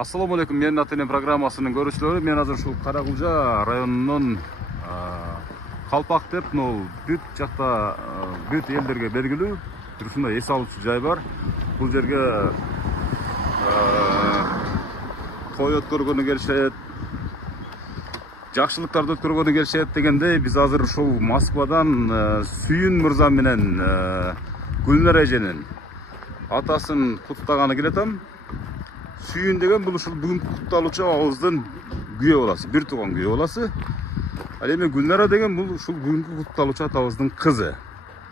Assalamu alaikum, men Atenen программасынын көрүүчүлөрү. Мен азыр ушул Каракулжа районунун Калпак деп, бүт жакта бүт элдерге белгилүү бир ушундай эс алуучу жай бар. Бул жерге той өткөргөнү келишет, жакшылыктарды өткөргөнү келишет дегендей, биз азыр ушул Москвадан Сүйүн мырза менен Гүлнар эженин атасын куттуктаганы келатам. Сүйүн деген бул ушул бүгүнкү кутталуучу абабыздын күйөө баласы, бир тууган күйөө баласы. Ал эми Гүлнара деген бул ушул бүгүнкү кутталуучу атабыздын кызы.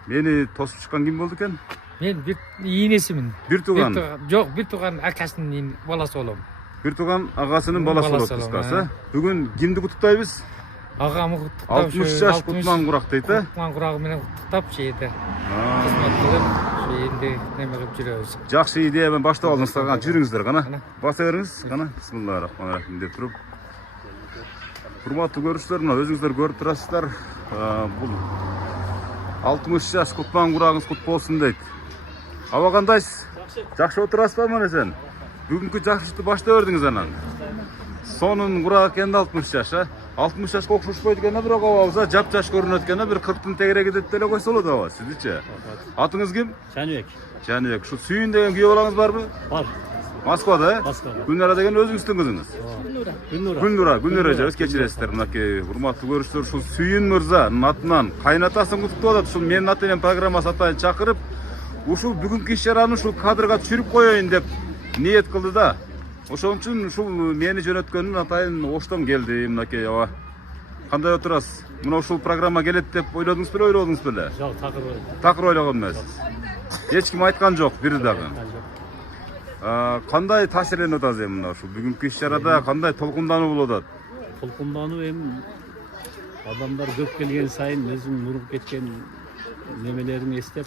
Мени тосуп чыккан ким болду экен? Мен бир ийнесимин. Бир тууган. Жок, бир тууган акасынын баласы болом. Бир тууган агасынын баласы болот кыскасы. Бүгүн кимди куттуктайбыз? Агамы куттуктап, 60 жаш Кутман Курак дейт э? Кутман Курагы менен куттуктап чейди. Кызмат кылып, энди неме кылып жүрөбүз. Жакшы идея менен баштап алдыңыздар, жүрүңүздөр кана. Баса бериңиз, кана. Бисмиллахиррахманиррахим деп туруп. Урматтуу көрүүчүлөр, мына өзүңүздөр көрүп турасыздар. Бул 60 жаш Кутман Курагыңыз кут болсун дейт. Аба кандайсыз? Жакшы отурасызбы мына сен? Бүгүнкү жакшылыкты баштап бердиңиз анан. Сонун Курак экенди 60 жаш, 60 жашка окшошпойт экен, бирок абабыз жап-жаш көрүнөт экен, бир 40тын тегереги деп деле койсо болот аба. Сиздичи? Атыңыз ким? Жаныбек. Жаныбек. Ушу Сүйүн деген күйөө балаңыз барбы? Бар. Москвада, э? Москвада. Гүлнара деген өзүңүздүн кызыңыз. Гүлнура. Гүлнара эже, кечиресиздер. Мынакей урматтуу көрүүчүлөр, ушул Сүйүн мырзанын атынан кайнатасын куттуктап атат. Ушул менин атынан программасы атайын чакырып, ушул бүгүнкү иш-чараны ушул кадрга түшүрүп коеюн деп ниет кылды да. Ошон үчүн ушул мени жөнөткөнүн атайын оштон келди. Мынакей аба. Кандай отурасыз? Мына ушул программа келет деп ойлодуңуз беле, ойлободуңуз беле? Жок, такыр. Такыр ойлогон эмессиз. Эч ким айткан жок, бири дагы. Кандай таасирленип атасыз эми мына ушул бүгүнкү иш-чарада, кандай толкундануу болуп атат? Толкундануу эми адамдар көп келген сайын өзүм мурунку кеткен немелерин эстеп,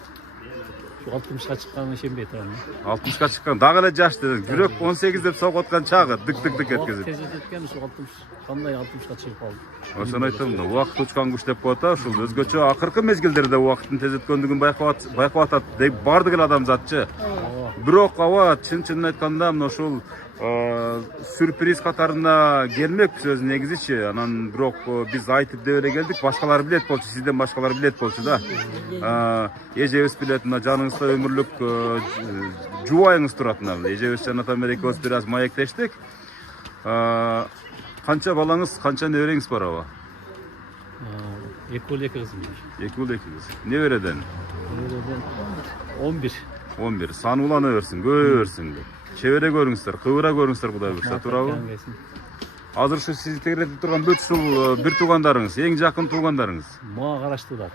60га чыкканына ишенбей турам. 60га чыккан, дагы эле жаш дедиң. Бирок 18 деп согуп аткан чагы, дык-дык эткизип. Тез өткөн ушу 60, кандай 60га чыгып калды. Ошону айтам да, убакыт учкан куш деп коет да, ушул өзгөчө акыркы мезгилдерде убакыттын тез өткөндүгүн байкап атат деп бардык эле адамзатчы. Бирок аба чын-чынын айтканда мына ушул сюрприз катарына келмекпиз өзү негизичи. Анан бирок биз айтып деп эле келдик, башкалар билет болчу, сизден башкалар билет болчу да. Эжебиз билет, мына жаныңызда өмүрлүк жубайыңыз турат мына. Эжебиз жана Атамбек экөөбүз бир аз маектештик. Канча балаңыз, канча небереңиз бар аба? 2 ұл 2 кызым. 2 ұл 2 кыз. Небереден? 11. 11. Саны улана берсин, көбөйө берсин. Чебере көрүңүздөр, кыбыра көрүңүздөр, Кудай буйрса, туурабы? Азыр ушу сизди тегеретип турган бүт ушул бир туугандарыңыз, эң жакын туугандарыңыз. Мага караштуулар.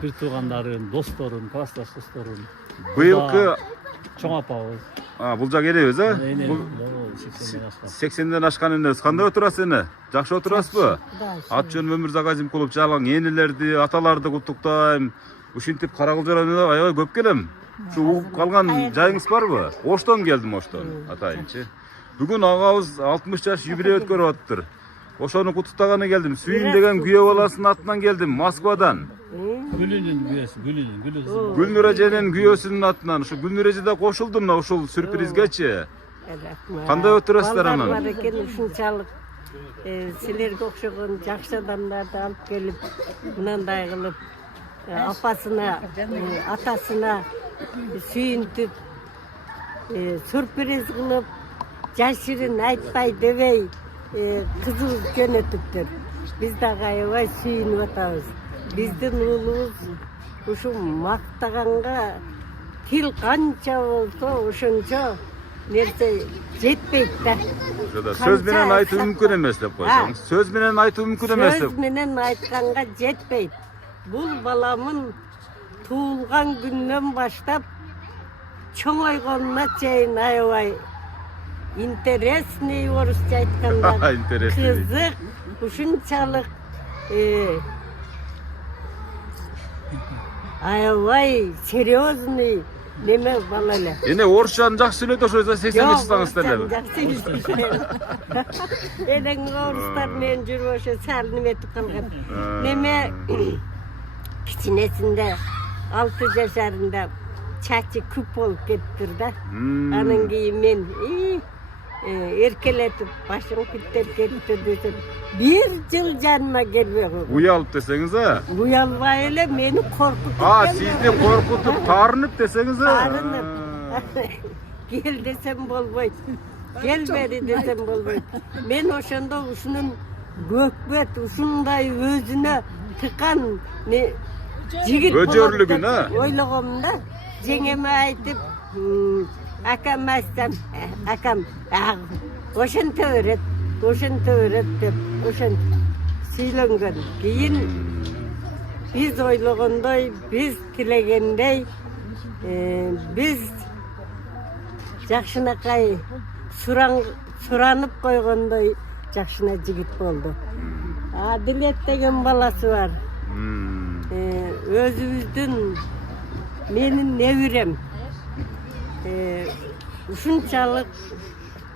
Бир туугандарым, досторум, классташ досторум. Быйылкы чоң апабыз. Бул жак энебиз, э? Бул 80ден ашкан энебиз. Кандай отурасыз эне? Жакшы отурасызбы? Ат жөнүм Өмүрзак Азимкулов жалаң энелерди, аталарды куттуктайм. Ушинтип Каракулжа районуна аябай көп келем. Şu угуп калган жайыңыз барбы? Оштон келдим, Оштон, атайынчы. Бүгүн агабыз 60 жаш юбилей өткөрүп атыптыр. Ошону куттуктаганы келдим. Сүйүн деген күйөө баласынын атынан келдим, Москвадан. Гүлүнүн күйөөсү, Гүлүн. Гүлнур эженин күйөөсүнүн атынан. Ушу Гүлнур эже да кошулду мына ушул сюрпризгечи. Кандай отурасыздар анан? Балдар бар экен, ушунчалык силерге окшогон жакшы адамдарды алып келип, мындай кылып апасына, атасына сүйүнтүп, сюрприз кылып, жашырын айтпай дебей кызыбыз жөнөтүптүр. Биз дагы аябай сүйүнүп атабыз. Биздин уулубуз ушу мактаганга тил канча болсо ошончо нерсе жетпейт да. Сөз менен айтуу мүмкүн эмес деп койсоңуз. Сөз менен айтуу мүмкүн эмес деп. Сөз менен айтканга жетпейт. Бул баламын туулган күндөн баштап чоңойгонуна чейин аябай интересный, орусча айтканда, кызык, ушунчалык аябай серьезный неме бала эле. Эне орусчаны жакшы сүйлөйт, ошо 80 жаштагыңыз делеби? Жакшы сүйлөйт. Энең орустар менен жүрүп ошо сал неметип калган. Неме кичинесинде 6 жашарында чачы күп болуп кетиптир да. Анан кийин мен erkeletip başın pitip ketti desem bir yıl janıma gelmey koydu. Uyalıp deseniz ha. Uyalbay ele meni korkutup Sizni korkutup tarınıp deseniz ha. Tarınıp. Gel desem bolboyt. Gel beri desem bolboyt. Men oşanda uşunun gökbet uşunday özüne tıkan ne jigit Öjörlügün ha. Oylogomda jengeme aytıp akam açsam akam oşan öğret dep oşan süйлөнгөн. Keyin biz oylogondoy, biz tilegendey, biz жакшынакай суранып койгондой жакшына жигит болду. Адилет деген баласы бар. Өзүбүздүн менин небирем ушунчалык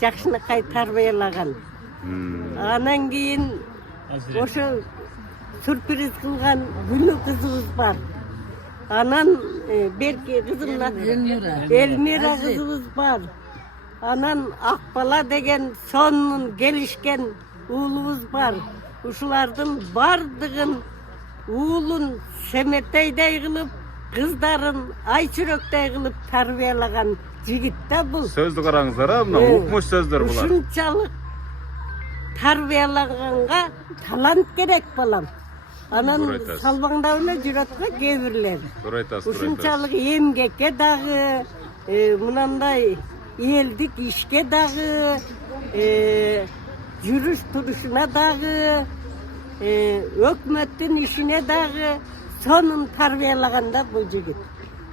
жакшынакай тарбиялаган. Анан кийин ошо сюрприз кылган Гүлү кызыбыз бар. Анан берки кызымна Элмира кызыбыз бар. Анан Акбала деген сонун келишкен уулубуз бар. Ушулардын бардыгын уулун семетейдей кылып, кыздарын айчүрөктей кылып тарбиялаган жигит да бул. Сөздү караңыздар, мына укмуш сөздөр булар. Ушунчалык тарбиялаганга талант керек балам. Анан салбаңдап эле жүрөт го кээ-бирлер. Туура айтасыз. Ушунчалык эмгекке дагы, мынандай элдик ишке дагы, жүрүш турушуна дагы, өкмөттүн ишине дагы сонун тарбиялаганда бул жигит.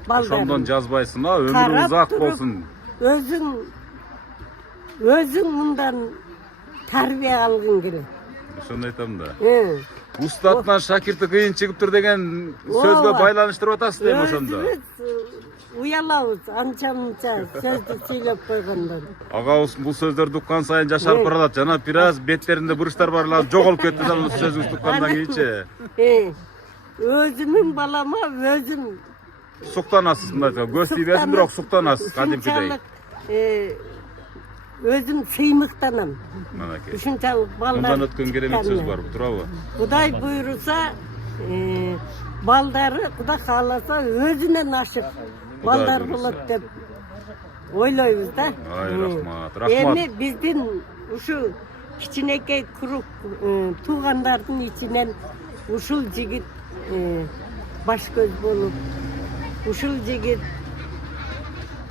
Ошондон жазбайсың, өмүрүң узак болсун. Өзүң мындан тарбия алгың келет. Ошону айтам да. Устаттан шакирти кыйын чыгыптыр деген сөзгө байланыштырып атасыз дейм ошондо. Уялабыз, анча-мынча сөздү сүйлөп койгондон. Агабыз бул сөздөрдү уккан сайын жашарып барат. Жана бир аз беттеринде буручтар барлар жоголуп кетти да бул сөзүңүздү уккандан кийинчи. Өзүмүн балама өзүм Суктанасыз мындай, көз тийбесин, бирок суктанасыз кадимкидей. Өзүм сыймыктанам. Манакей. Ушунчалык балдар. Мындан өткөн керемет сөз бар, туурабы? Кудай буйруса, балдары Кудай кааласа өзүнөн ашык балдар болот деп ойлойбуз да. Ай, рахмат. Эми биздин ушу кичинекей круг туугандардын ичинен ушул жигит баш көз болуп, ушул жигит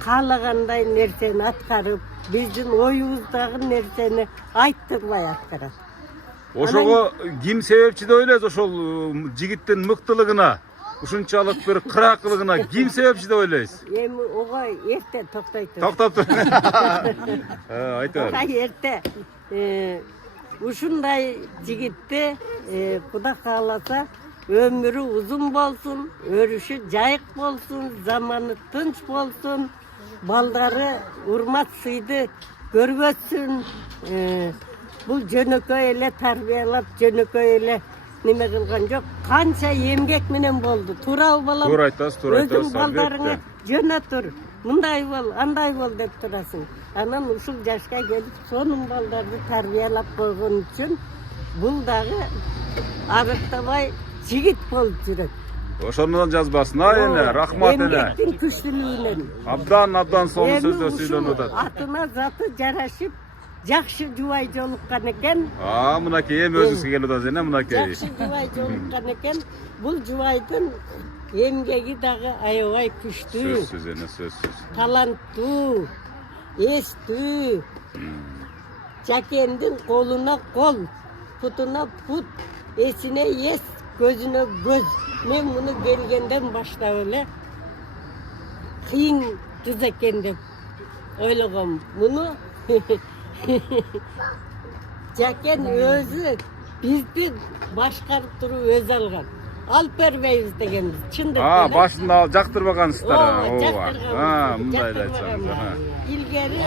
каалагандай нерсени аткарып, биздин оюбуздагы нерсени айттырбай аткарат. Ошого ким себепчи деп ойлойсуз ошол жигиттин мыктылыгына, ушунчалык бир кыракылыгына ким себепчи деп ойлойсуз? Эми ого эрте токтойт. Токтоп тур. Айтыңыз. Ога эрте. Ушундай жигитти Кудай кааласа өмүрү узун болсун, өрүшү жайык болсун, заманы тынч болсун, балдары урмат сыйды көрбөсүн. Бул жөнөкөй эле тарбиялап, жөнөкөй эле неме кылган жок. Канча эмгек менен болду. Туурабы балам? Туура айтасыз, туура айтасыз. Өзүң балдарыңа жөнө тур, мындай бол, андай бол деп турасың. Анан ушул жашка келип, сонун балдарды тарбиялап койгон үчүн бул дагы арыктабай жигит болуп жүрөт. Ошондон жазбасын, эне, рахмат эне. Эмгектин күчтүүлүгүнөн. Абдан сонун сөздөр сүйлөнүп атат. Атына заты жарашып, жакшы жубай жолуккан экен. Мынакей эми өзүңүзгө келип атасыз эне, мынакей. Жакшы жубай жолуккан экен. Бул жубайдын эмгеги дагы аябай күчтүү. Сөзсүз эне, сөзсүз. Таланттуу, эстүү. Жакендин колуна кол, путуна пут, эсине эс, көзүнө көз. Мен муну келгенден баштап эле кыйын кыз экен деп ойлогом. Муну Жакен өзү бизди башкарып туруп өзү алган. Алып бербейбиз дегенбиз. Чындык эле. Башында жактырбагансыздар. Ооба. Мындай эле айтсаңыз. Илгери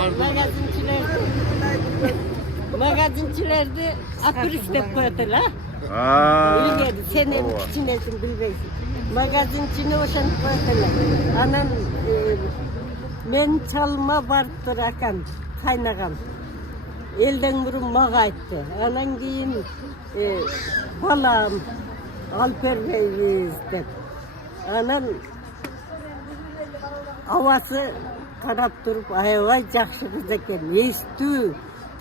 магазинчилерди априс деп коет эле. Илгери сен эми кичинесиң билбейсиң. Магазинчини ошентип коет эле. Анан мен чалма барыптыр акам, кайнагам. elden burun mağa aytты. Anan keyin balam Alper Bey'imiz dep. Anan havası qarap turup aябай жақсы kız eken, естүү,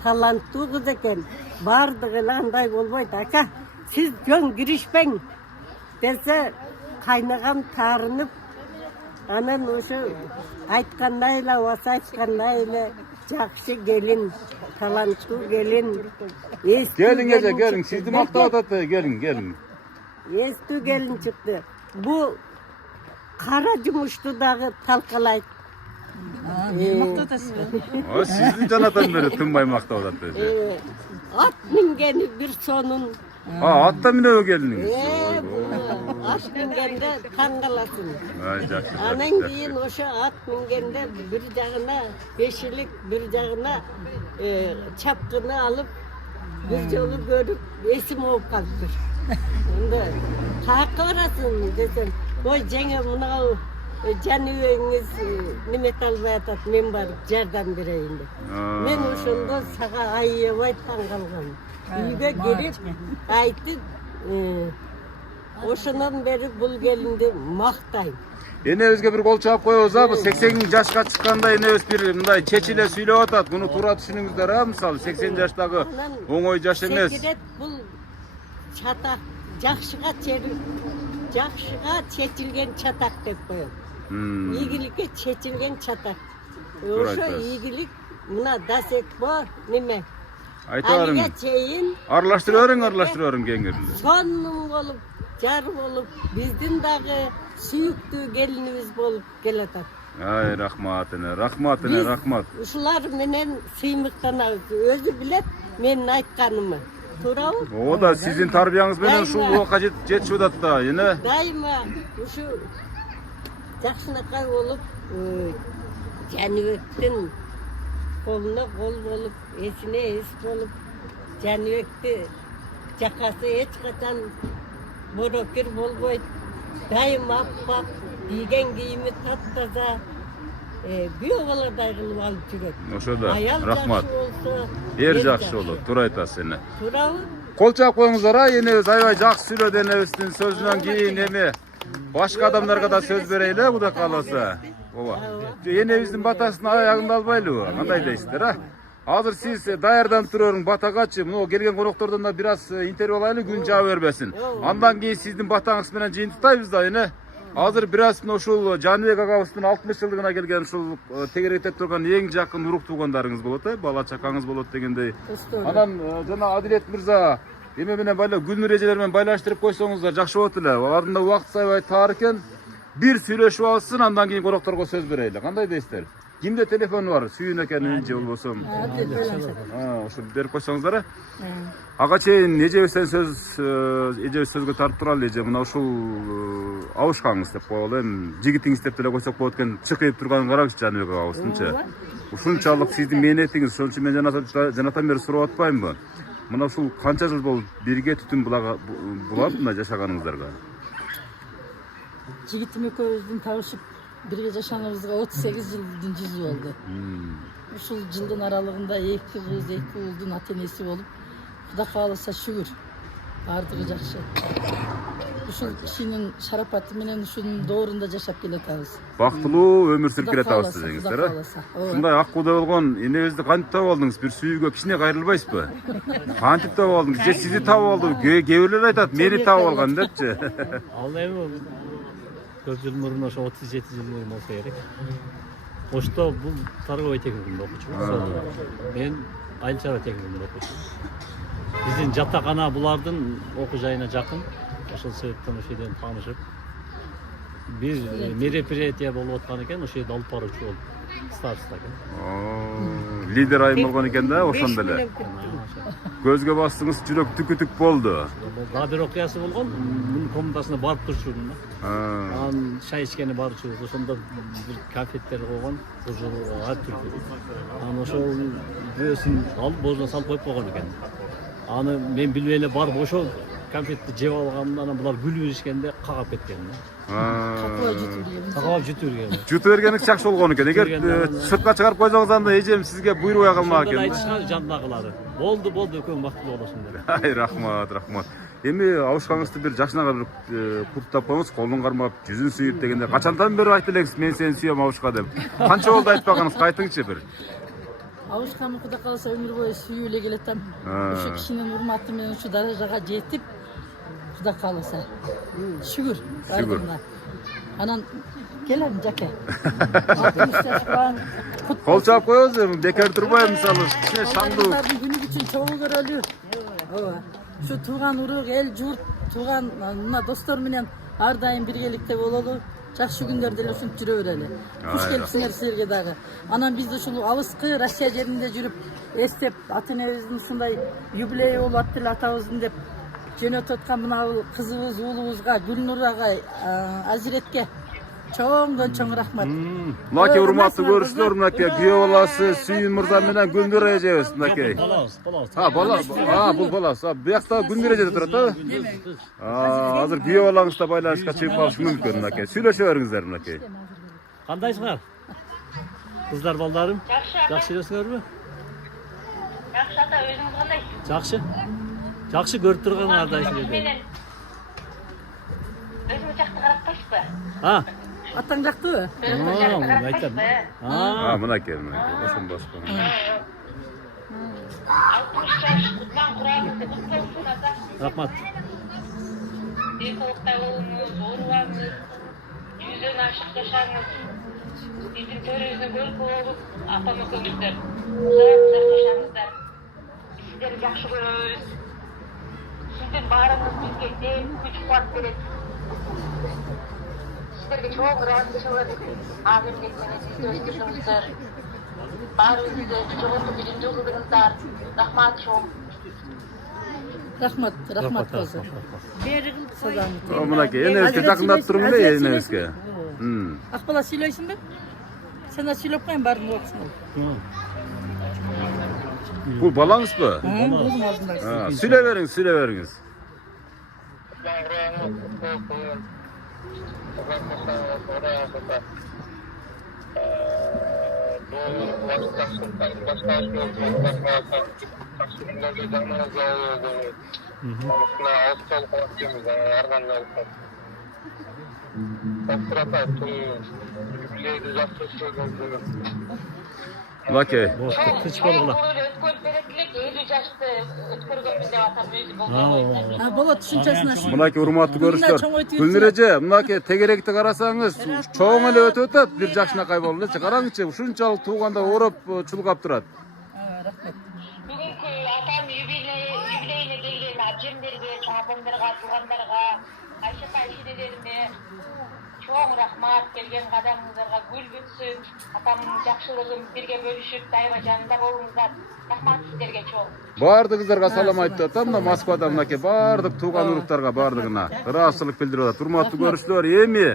talanttуу kız eken. Bardığıyla андай bolboyt. Aka, siz жөн girişpeň dese kaynagam tarınıp anan oşu aytkandayla, wasa aytkandayla жақсы gelin, talanttуу gelin, естүү Gelin gece gelin gelin. çıktı. Sizni maktab atatdı. Gelin. Естүү gelin çıktı. Bu kara jumuştu dağı talkalayt. O sizni janatan beri tınbay maktab atatdı. At mingeni bir sonun. Atta mine geldiniz. Bu at mingende kangalasın. Жақсы. Anan keyin oşa at mingende bir jagına beşilik, bir jagına çapkını alıp bir jolu görüp esim olup kalıptır. Onda kayakka barasın desem, oy jenge mınau janыбегиңиz немете албай атат, мен барып жардам берейин деп. Мен ошондо сага аябай таң калгам. Үйгө келип айтып, ошондон бери бул келинди мактайм. Enebizge bir kol çap koyuyoruz abi. 80 yaşka çıkkanda enebіз bir mınдай çeçile süylep atat. Bunu tuura düşünüңүздөр ha misal 80 yaştagı oңой жаш эмес. Секирет бул чатак жакшыга чечилген чатак деп коет. Ийгиликке чечилген чатак. Ошо ийгилик мына дасекбо неме? Айтарым. Алига чейин Arlaştırıyorum kengirli. сонун болуп, жар болуп, биздин дагы сүйүктүү келинибиз болуп келатат. Ay rahmat. Ушулар менен сыймыктанабыз. Өзү билет менин айтканымы. Туурабы? O da sizin tarbiyаңыз менен ушул буга жетишип атат да, эне. Дайыма ушу жакшынакай болуп, Жаныбектин колуна кол болуп, эсине эс болуп, Жаныбекти жакасы эч качан борокер болбойт. Дайым аппак, кийген кийими таптаза, күйөө баладай кылып алып жүрөт. Ошо да, Аял рахмат. жакшы болсо, Эр жакшы болот, туура айтасыз эне. туурабы? Kol çap koyuңуздар ha, enebиз aябай жакшы сүйлөдү enebиздин сөзүнөн кийин эми башка адамдарга да сөз берейли, Кудай кааласа. Ооба. Enebиздин батасын аягында албайлыбы? Кандай дейсиздер а? Азыр сиз даярданып туруң батагачы, мына келген коноктордон да бир аз интервью алайлы, күн жаап бербесин. Андан кийин сиздин батаңыз менен жыйынтыктайбыз да эне. Азыр бир аз мына ушул Жаныбек агабыздын 60 жылдыгына келген ушул тегеректеп турган эң жакын урук туугандарыңыз болот, бала чакаңыз болот дегендей. Анан жана Адилет мырза эме менен байлап Гүлнур эжелер менен байлаштырып койсоңуздар жакшы болот эле. Алардын убакыт аябай тар экен. Бир сүйлөшүп алсын, андан кийин конокторго сөз берели. Кандай дейсиздер? Кимде телефон бар? Сүйүн экенин же болбосо. Ошо берип койсоңуздар. Ага чейин эжебизден сөзгө тартып туралы эже. Мына ушул абышкаңыз деп коелу. Эми жигитиңиз деп деле койсок болот экен. Чыкып турганын караңызчы Жаныбек агабыздынчы. Ушунчалык сиздин мээнетиңиз, ошон үчүн мен жанатан бери сурап атпаймынбы? Мына ушул канча жыл болуп бирге түтүн булат мына жашаганыңыздарга? Жигитим экөөбүздүн табышып бирге жашаганыбызга 38 жылдын жүзү болду. Ушул жылдын аралыгында 2 кыз, 2 уулдун ата энеси болуп, Кудай кааласа шүгүр. Бардыгы жакшы. Ушул кишинин шарапаты менен ушунун доорунда жашап келатабыз. Бактылуу өмүр сүрүп келатабыз дегеңиздер э? Ушундай ак куудай болгон энебизди кантип таап алдыңыз? Бир сүйүүгө кичине кайрылбайсызбы? Кантип таап алдыңыз? Же сизди таап алды? Кээ бирлер айтат, мени таап алган депчи. Ал эми көп жыл мурун ошо 37 жыл мурун болсо керек. Ошто бул торговый техникумда окучумун. Мен айыл чарба техникумда окучумун. Биздин жатакана булардын окуу жайына жакын. Ошол себептен ошол жерден таанышып, бир мероприятие болуп аткан экен, ошол жерде алып баруучу болуп, староста экен. Лидер айым болгон экен да, ошондо эле. Көзгө бастыңыз, жүрөк түкүтүк болду. Дагы бир окуясы болгон, мунун комнатасына барып турчумун да. Анан чай ичкени барчубуз, ошондо бир конфеттер койгон, ошол ат түркү. Анан ошол бөөсүн алып, божуна салып коюп койгон экен. Аны мен билбей эле барып ошол конфетти жеп алганымда анан булар күлүп ийишкенде кагап кеткен да. Капыла жүтүлгөн. Кагап жүтүп жүргөн. Жуту бергеніңіз жақсы болгон экен. Эгер сыртқа чыгарып койсоңуз анда эжем сизге буйрубай калмак Ошондо экен. айтышкан жандагылары. Болду, экөөң бактылуу болосуң деп. Ай, рахмат. Эми абышкаңызды бир жашынага бир куттап коюңуз, колун кармап, жүзүн сүйүп дегенде качандан бери айтып элеңиз, мен сени сүйөм абышка деп. Канча болду айтпаганыңыз, кайтыңызчы бир. Абышканы Кудай кааласа өмүр бою сүйүп эле келатам. Ошо кишинин урматы менен ушу даражага жетип, Кудай кааласа. Шүгүр. Анан келем жаке. Кол чаап коебуз эми, бекер турбай мисалы, кичине шаңдуу. Күнү үчүн чогуу көрөлү. Ооба. Ушу тууган урук, эл журт, тууган мына достор менен ар дайым биргеликте бололу. Жакшы күндөрдө эле ушинтип жүрө берели. Куш келипсиңер силерге дагы. Анан биз ушул алыскы Россия жеринде жүрүп, эстеп, ата энебиздин ушундай юбилей болуп атты эле атабыздын деп жөнөтүп аткан мына кызыбыз, уулубузга, Гүлнур агай, Азиретке чоңдон чоң рахмат. Мынакей урматтуу көрүүчүлөр, мынакей күйөө баласы Сүйүн мырза менен Гүлнур эжебиз мынакей. Балабыз. Бул баласы. Буякта Гүлнур эже турат да? Азыр күйөө балаңыз да байланышка чыгып калышы мүмкүн мынакей. Сүйлөшө бериңиздер мынакей. Кандайсыңар? Кыздар балдарым? Жакшы элесиңерби? Жакшы ата, өзүңүз кандайсыз? Жакшы. Жакшы көрүп турганыңардайсың деп. Менен өзүңүз жакты каратпайсызбы? Атаң жактыбы? Өзүңүз жакты каратпайсызбы? Мынакей, ошон башка. 60 жаш кутман курабыңызды кут болсун ата. Рахмат. Денсаулыкта болуңуз, оорубаңыз, жүздөн ашык жашаңыз. Биздин төрүбүздүн көркү болуп, апам экөөңүздөр узак жашаңыздар. Сиздерди жакшы көрөбүз. Сиздин баарыңыз бизге дем, күч, кубат берет. Сиздерге чоң ыраазычылык, мамилеңиз менен сизди өстүрдүңүздөр. Баарыбызды жогорку билимдүү кылдыңыздар. Рахмат чоң. Рахмат кызым. Мынакей, энебизге жакындап туруң эле энебизге. Акбала сүйлөйсүңбү? Сен сүйлөп коюн баарын убаксың. Бул балаңызбы? Өзүм алдында. Сүйлөй бериңиз. Мынакей. Тыч болгула. Өткөрүп берет элек 50 жашты өткөргөнбүз деп атам өзү болбойт. Болот түшүнчөсүн ашын. Мынакей урматтуу көрүүчүлөр. Гүлнур эже, мынакей тегеректи карасаңыз, чоң эле өтүп атат, бир жакшынакай болду. Караңызчы, ушунчалык тууганда ороп чулгап турат. Бүгүнкү атам юбилейине келген ажемдерге, чапандарга, туугандарга, кайсы дедериме чоң рахмат. Келген кадамыңыздарга гүл бүтсүн. Атамдын жакшылыгын бирге бөлүшүп, дайыма жанында болуңуздар. Рахмат сиздерге чоң. Бардыгыңыздарга салам айтып атам, мына Москвада мынакей бардык тууган уруктарга бардыгына ыраазычылык билдирип атат. Урматтуу көрүүчүлөр, эми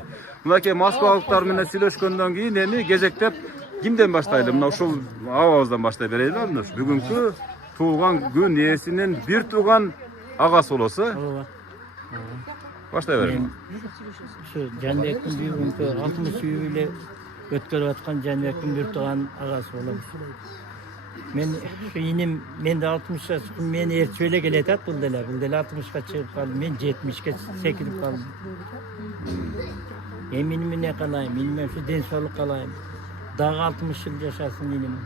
мынакей москвалыктар менен сүйлөшкөндөн кийин эми кезектеп кимден баштайлы? Мына ушул абабыздан баштай берели. Бүгүнкү туулган күн ээсинин бир тууган агасы болосу. Баштай бериң. Şu Canbek'in büyüğünde 60 yüyle ötkörüp atkan Canbek'in bir tuğan ağası olamış. Men şu inim, men de 60 yaşım, men erçöyle geletat buldela 60'ga çıkıp kaldım, men 70'ga sekilip kaldım. Eminim ne kalayım, bilmem şu densoluk kalayım. Daha 60 yıl yaşasın inim.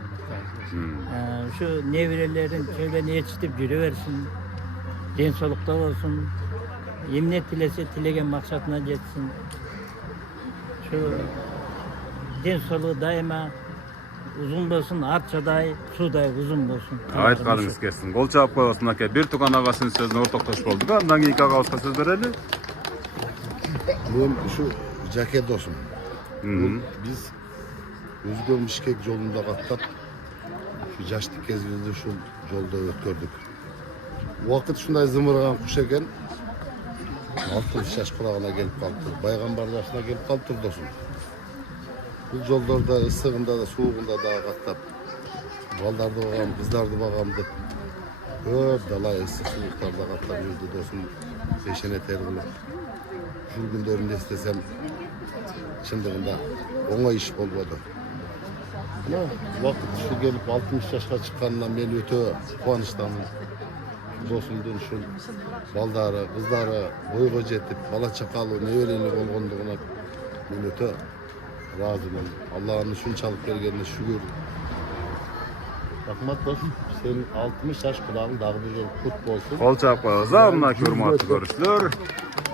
Şu nevrelerin şöyle yetiştirip yürüversin, densolukta olsun. Emniyet tilese tilegen maksatına jetsin. Şu densoluğu daima uzun bolsun, arçaday, suday uzun bolsun. Айтқаныңыз келсин. Кол чаап коебуз мынакей. Бир тууган агасынын сөзүнө ортоктош болдук. Андан кийинки агабызга сөз берели. Бул ушу жаке досум. Биз өзгөн Бишкек жолунда каттап, ушу жаштык кезибизди ушул жолдо өткөрдүк. Убакыт ушундай зымыраган куш экен. 60 жаш курагына келип калыптыр. Байгамбар жашына келип калыптыр досум. Бул жолдордо ысыгында да, суугунда да каттап, балдарды багам, кыздарды багам деп көп далай ысык сууктарда каттап жүрдү досум. peşine ter kılıp şu günlerinde istesem çındığında ona iş olmadı. Ama vakit şu gelip 60 yaşa çıkandan ben öte kuvançtamın. Dostumdun şu baldara, kızlara boyga jetip, bala çakalı ne öğrenip olgunduğuna ben öte razıyım. Allah'ın şunçalık bergenine şükür. Rahmat dostum, senin 60 yaş kulağın dağı bir yol kut bolsun. Kol çap koyabıza, mınaki hurmatly görüşler.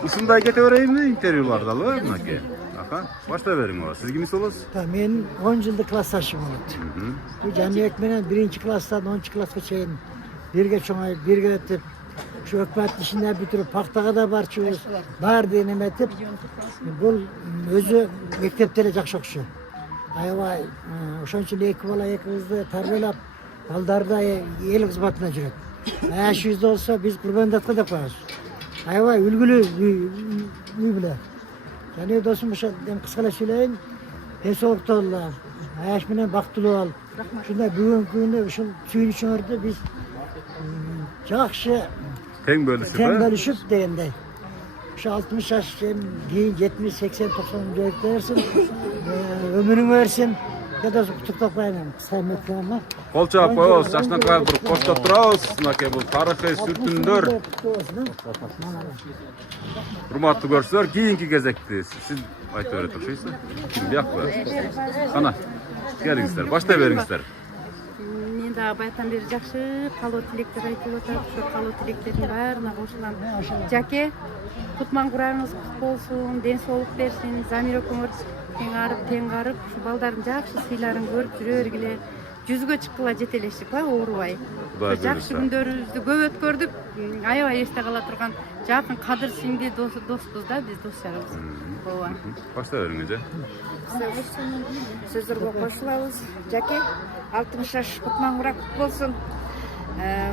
Ушундай кете берейинби интервьюлардалы мынакей? Ака, баштай бериң ага. Сиз кимис болосуз? Men 10 yıllık klassdaşım oldu. Bu cemiyet menen 1. klassdan 10. klassa çeyin birge çoğayıp, birge etip, şu hükümet işinden bitirip, paktaga da barçıyız, bar denem etip, bu özü mekteptere jakşı okşu. Aybay, oşon için iki bola, iki kızdı tarbiyelap, baldarda el kızmatına жүрөт. Şu yüzde olsa biz kurbandatka da koyarız. Aybay, ülgülü bile. Yani dostum kıskala söyleyin, soğukta oldular. Ayaş menen baktılı ol. Şunda bugün günde şu suyun için orada biz jakşı Teң bölüşüp, ten bölüşüp degende. Şu 60 yaş giyin 70, 80, 90 dövüp versin. Ömrünü versin. Ya da kutuklap bayram. Kısametli ama. кол чап коебуз, жакшынакай туруп коштоп турабыз. Мынакей бул тарыхый сүртүндөр. Урматтуу көрүүчүлөр, кийинки кезекти сиз айтып берет окшойсуз. Ким биякпы? Кана, келиңиздер, баштай бериңиздер. Мен дагы баягыдан бери жакшы калоо тилектер айтып атат. Ошо калоо тилектердин баарына кошулам. Жаке, кутман курагыңыз кут болсун, ден соолук берсин, Замир экөөңөр тең карып, ушу балдардын жакшы сыйларын көрүп жүрө бергиле. Жүзгө чыккыла жете элештик, оорубай. Жакшы күндөрүбүздү көп өткөрдүк. Аябай эсте кала турган жакын кадыр сиңди доспуз да, биз дос жарыбыз. Ооба. Баштай бериң эже. Сөздөргө кошулабыз. Жаке, 60 жаш кутман курак кут болсун.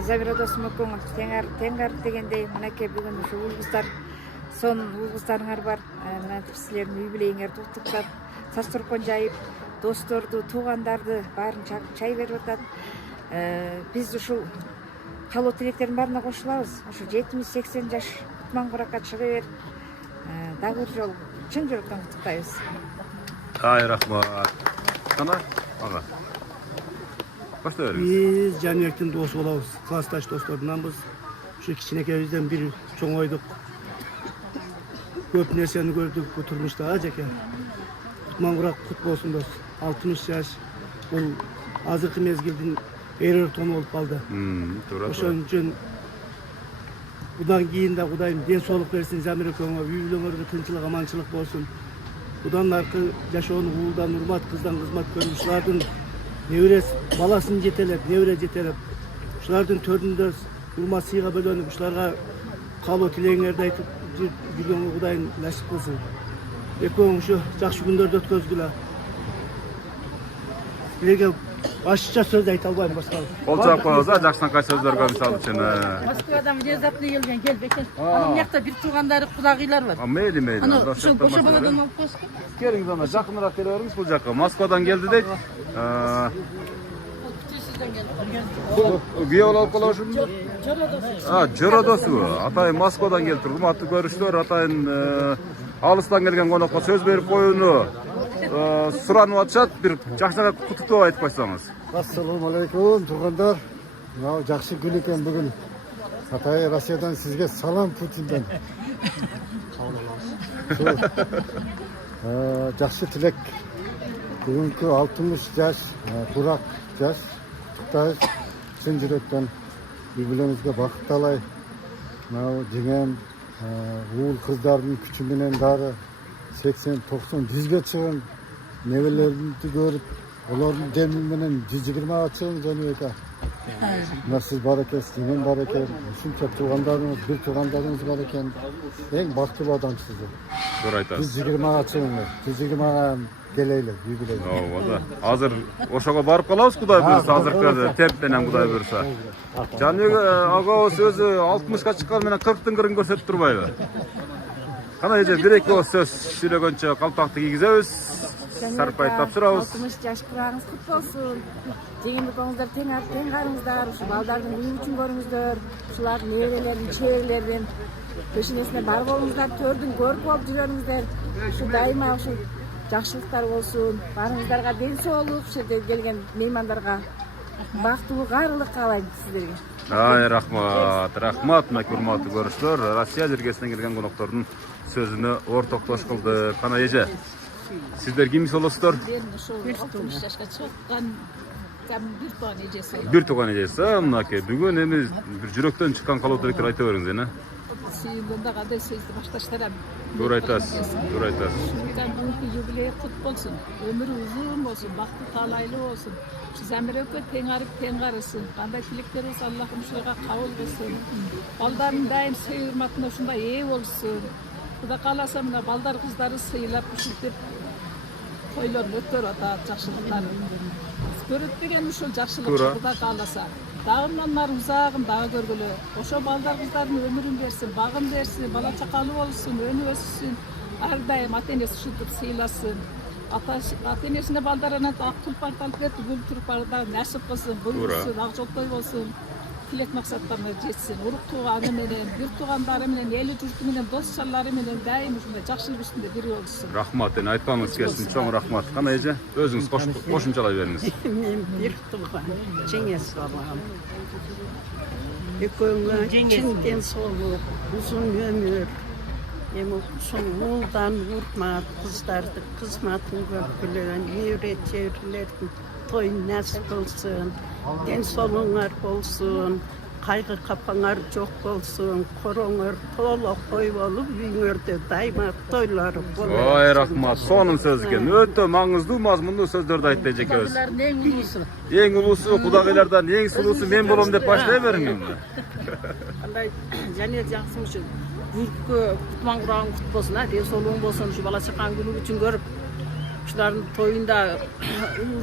Забира досум экөөңөр тең карып дегендей, мынакей бүгүн ушу улбуздар, сон улбуздарыңар бар. Мына силердин үй бүлөйүңөрдү куттуктап, сач торкон жайып, досторду, туугандарды баарын чагып чай берип атат. Биз ушул калоо тилектердин баарына кошулабыз. Ушу 70-80 жаш кутман куракка чыга бер. Дагы бир жолу чын жүрөктөн куттуктайбыз. Ай, рахмат. Кана, ага. Баштай бериңиз. Biz cemiyetin dostu olabız, klastaş dostlarındanbız. Şu kiçinekebizden bir çoğoyduk. Köp nerseni gördük bu turmuşta Jake. Kutman kurak kut bolsun dost. 60 yaş. Bul azırkı mezgildin erer tonu olup kaldı. Oşon üçün budan keyin de Kudayım den sooluk versin Zamir ekөөңө, үй бүлөңөргө тынчылык, аманчылык болсун. Budan arkı yaşoonu uğuldan, urmat kızdan kızmat görüp, şulardın nevres balasını jetelep, nevre jetelep, şulardın töründe urmat sıyga bölönüp, şularga kaloo tileğingерди aytıp жүргөнгө Kudayım nasip kılsın. Ekөөң şu jakşı gündөрдү өткөзгүлө. Силерге ашыкча сөз айта албайм башка. Кол чап коебуз, жакшынакай сөздөргө мисалы үчүн. Москвадан внезапно келген, келбекен. Анын жакта бир туугандары, кудагыйлар бар. Мейли. Аны ушул ошо баладан алып коюшка. Келиңиз ана жакыныраак келе бериңиз бул жакка. Москвадан келди дейт. Күйөө болуп кала ушунда? Жородосу. Атайын Москвадан келди. Урматтуу көрүүчүлөр, атайын алыстан келген конокко сөз берип коюуну суранып атышат. Бир жакшыраак куттуктоо айтып койсоңуз. Assalamu alaikum tuğanlar. Жақсы күн екен бүгін. Атайы Россиядан сізге салам Путинден. Жақсы тілек. Бүгінгі 60 жаш, құрақ жаш. Құттықтайыз. Шын жүректен үй-бүлеңізге бақыт талай. Жеңем, уыл қыздардың күшіменен бары 80, 90, 100-ге шығын. Невелерімді көріп, олардың деміменен 120-ға шығын және ека. Сіз бар екен, сенен бар екен, үшінші туғандарыңыз, бір туғандарыңыз бар екен. Ең бақытты адамсыздар. Doğru айтасыз. 120-ға шығыңыз, 120-ға келейлі, үй білейлі. Азыр ошого барып калабыз Кудай буюрса, азыркы темп менен Кудай буюрса. Жаныбек агабыз өзү 60-га чыккан менен 40-тын кырын көрсөтүп турбайбы? Кана эже бир-эки сөз сүйлөгөнчө калпакты кийгизебиз. сарпайып тапшырабыз. 60 жаш курагыңыз кут болсун. Жеңилдик болуңуздар, тең карыңыздар, ушу балдардын үйү үчүн көрүңүздөр. Ушулардын неберелерин, чеберлерин пешенесине бар болуңуздар, төрдүн көрүп болуп жүрөңүздөр. Ушу дайыма ушу жакшылыктар болсун. Барыңыздарга ден соолук, ушул жерге келген меймандарга бактылуу каарылык каалайм сиздерге. Ай, рахмат, рахмат, урматтуу көрүүчүлөр. Россия жергесинен келген коноктордун сөзүнө ортоктош кылды. Кана эже, сиздер кимис болосуздар? Мен ошол 60 жашка чыккан бир тууган эжеси болом. Бир тууган эжеси, мынакей. Бүгүн эми бир жүрөктөн чыккан калоо тилектер айта бериңиз, эне. Сүйүнгөндө кандай сөздү башташтырам. Туура айтасыз, туура айтасыз. Бүгүнкү юбилей кут болсун. Өмүрү узун болсун, бакты талайлуу болсун. Замира экөө тең арып тең карысын. Кандай тилектер болсо Аллахым ушуга кабыл кылсын. Балдарын дайым сый урматына ушундай ээ болсун. Кудай кааласа мына балдар кыздары сыйлап ушинтип тойлорун өткөрүп атат, жакшылыктарын. Көрөт деген ушул жакшылык Кудай кааласа. Дагы мындан ары узагын дагы көргүлө. Ошо балдар кыздардын өмүрүн берсин, багын берсин, бала чакалуу болсун, өнүп өссүн. Ар дайым ата-энеси ушинтип сыйласын. Ата-энесине балдарына ак тулпарды алып берип, гүл тулпарды насип кылсын, буйрусын, ак жолтой болсун. Тилек максаттарына жетсин. Урук тууганы менен, бир туугандары менен, эли журту менен, дос чарлары менен дайым ушундай жакшылык үстүндө бирге болсун. Рахмат, эне айтканыңыз келсин, чоң рахмат. Кана эже, өзүңүз кошумчалай бериңиз. Мен бир тууган жеңес балам. Экөөңө чын ден соолук, узун өмүр. Эми ушул мулдан урмат, кыздардын кызматын көргүлөн, небере чеберлердин той насип болсун, ден соолугуңар болсун, кайгы капаңар жок болсун, короңор толок той болуп, үйүңөрдө дайыма тойлор болот. Ой, рахмат, сонун сөз экен. Өтө маңыздуу, мазмундуу сөздөрдү айтты эжекебиз. Эң улуусу. Эң улуусу, кудагыйлардан эң сулуусу мен болом деп башлай бериңиз. Кандай және жакшы үчүн бүркө кутман курагың кут болсун, ден соолугуң болсун, ушу бала чакаң күнү үчүн көрүп, ушулардын тоюнда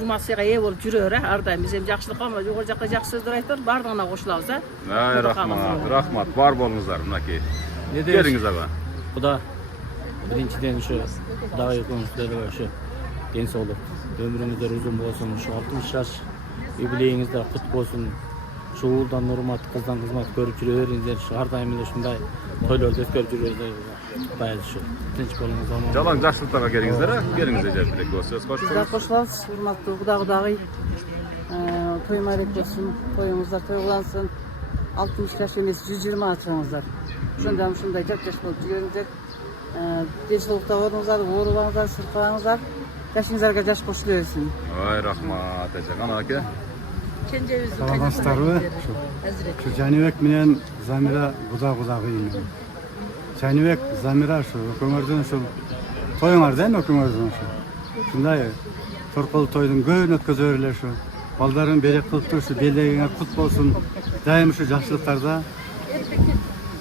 урматсыга ээ болуп жүрөр, ар дайым. Биз эми жакшылык кылма, жогору жакка жакшы сөздөр айтып, бардыгына кошулабыз, Ай, рахмат, рахмат, бар болуңуздар, мынакей. Келиңиз ага. Куда биринчиден ушу Кудагай экөөңүздөргө ушу ден соолук, өмүрүңүздөр узун болсун, ушу 60 жаш юбилейиңизде кут болсун. Ушулдан урмат, кыздан кызмат көрүп жүрө бериңиздер, ар дайым эле ушундай тойлорду өткөрүп жүрөңүздөр. Кудай ушу тынч болуңуз. Жалаң жакшылыктарга келиңиздер, келиңиз эже, бир эки сөз Bizler кошсоңуз. koşularız, hurmatlı Kudağdağ'ı toy mübarek olsun, toyumuzlar toygulansın. 60 yaş емес 120 açığımızlar. Şunday jaş bolup жүрөңүздөр. Денчиликте болуңуздар, оорубаңыздар, сыркабаңыздар. Жашыңыздарга жаш кошуло берсин. Ай, рахмат эже, кана аке. Саламатсыздарбы? Şu Жанибек менен Замира кудагыйым. Жанибек, Замира şu өкөңөрдүн ушул тоюңар да, өкөңөрдүн ушул. Ушундай торкол тойдун көбүн өткөзө берле şu. Балдарын берек кылып турушу, белегиңер кут болсун. Дайым şu жакшылыктарда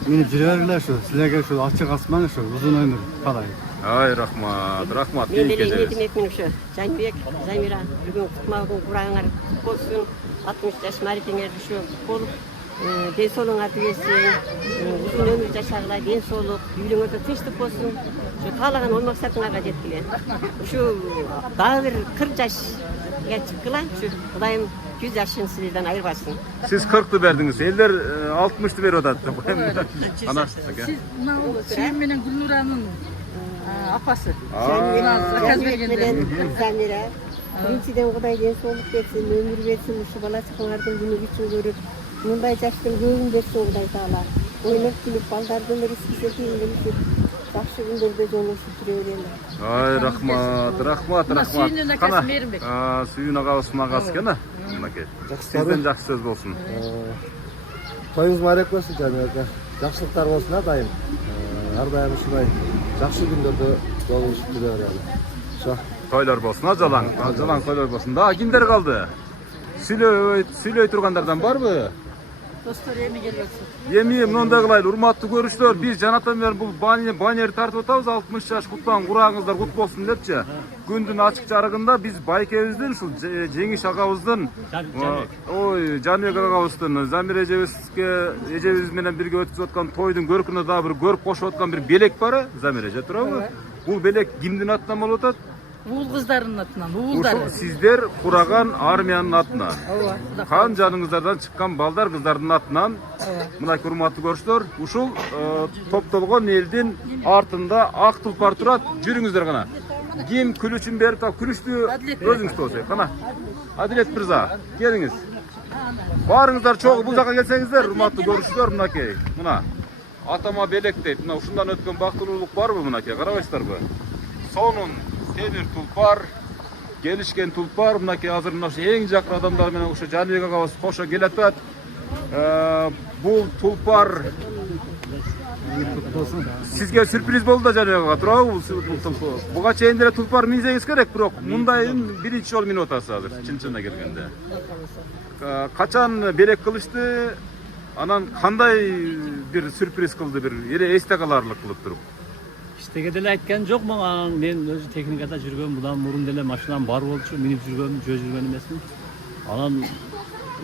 минип жүрө берле şu. Силерге şu ачык асман şu узун өмүр каалайм. Ай, рахмат, рахмат. Мен ниетим ушу. Жанбек, Замира, бүгүн кутмагың курагыңар болсун. 60 жаш марекеңер ушу болуп, ден соолугуңарды берсин, узун өмүр жашагыла, ден соолук, үйлөрүңөрдө тынчтык болсун. Ушу каалаган ой максатыңарга жеткиле. Ушу дагы бир 40 жашка чыккыла, ушу Кудайым 100 жашын сизден айырбасын. Сиз 40'ты бердиңиз, элдер 60'ты берип атат. Ана, Siz Suyun менен Гүлнуранын апасы. Заказ менен Замира. Биринчиден Кудай ден соолук берсин, өмүр берсин, ушу бала чакаңардын күнү үчүн көрүп, мындай жаштын көбүн берсин Кудай таала. Ойноп күлүп, балдардын ризкисин жакшы күндөрдө жолугушуп жүрө берели. Ай, рахмат, рахмат, рахмат. Сүйүнүн акасы Мээринбек. Сүйүн агабыздын агасы экен, мынакей. Сизден жакшы сөз болсун. Toyunuz mübarek olsun Janibek. Жакшылыктар болсун дайым. Ар дайым ушундай жакшы күндөрдө жолугушуп жүрө берели. Ошо. Тойлор болсун, жалаң тойлор болсун. Да, кимдер калды? Сүйлөй тургандардан барбы? Достор эми келбесин. Эми мындай кылайлы, урматтуу көрүүчүлөр, биз жанатан менен бул баннер тартып атабыз, 60 жаш куттан курагыңыздар кут болсун депчи. Күндүн ачык жарыгында биз байкебиздин, ушул Жеңиш агабыздын, ой, Жанбек агабыздын, Замира эжебиз менен бирге өткүзүп аткан тойдун көркүнө дагы бир көрүп кошуп аткан бир белек бар, Замира эже турабы? Бул белек кимдин атынан болуп атат? Уул кыздарынын атынан, уулдар. Ушул сиздер кураган армиянын атынан. Ооба. Кан жаныңыздардан чыккан балдар кыздардын атынан. Мынакей урматтуу көрүштөр, ушул топтолгон элдин артында ак тулпар турат. Жүрүңүздөр гана. Ким күлүчүн берип та күлүштү өзүңүз болсо. Кана. Адилет мырза, келиңиз. Барыңыздар чогуу бул жака келсеңиздер, урматтуу көрүштөр, мынакей. Мына атама белек дейт. Мына ушундан өткөн бактылуулук барбы мынакей? Карабайсыздарбы? Сонун темир тулпар, келишкен тулпар, мынакей азыр мына эң жакын адамдар менен ушу Жаныбек агабыз кошо келатат. Бул тулпар сизге сюрприз болду да Жаныбек ага, туурабы? Буга чейин деле тулпар минсеңиз керек, бирок мындайын биринчи жолу минип атасыз азыр, чын-чынына келгенде. Качан белек кылышты, анан кандай бир сюрприз кылды, бир эле эсте каларлык кылып туруп? Иштеге деле айткан жок мага. Мен өзү техникада жүргөм, мындан мурун деле машинам бар болчу, минип жүргөм, жөө жүргөн эмесмин. Анан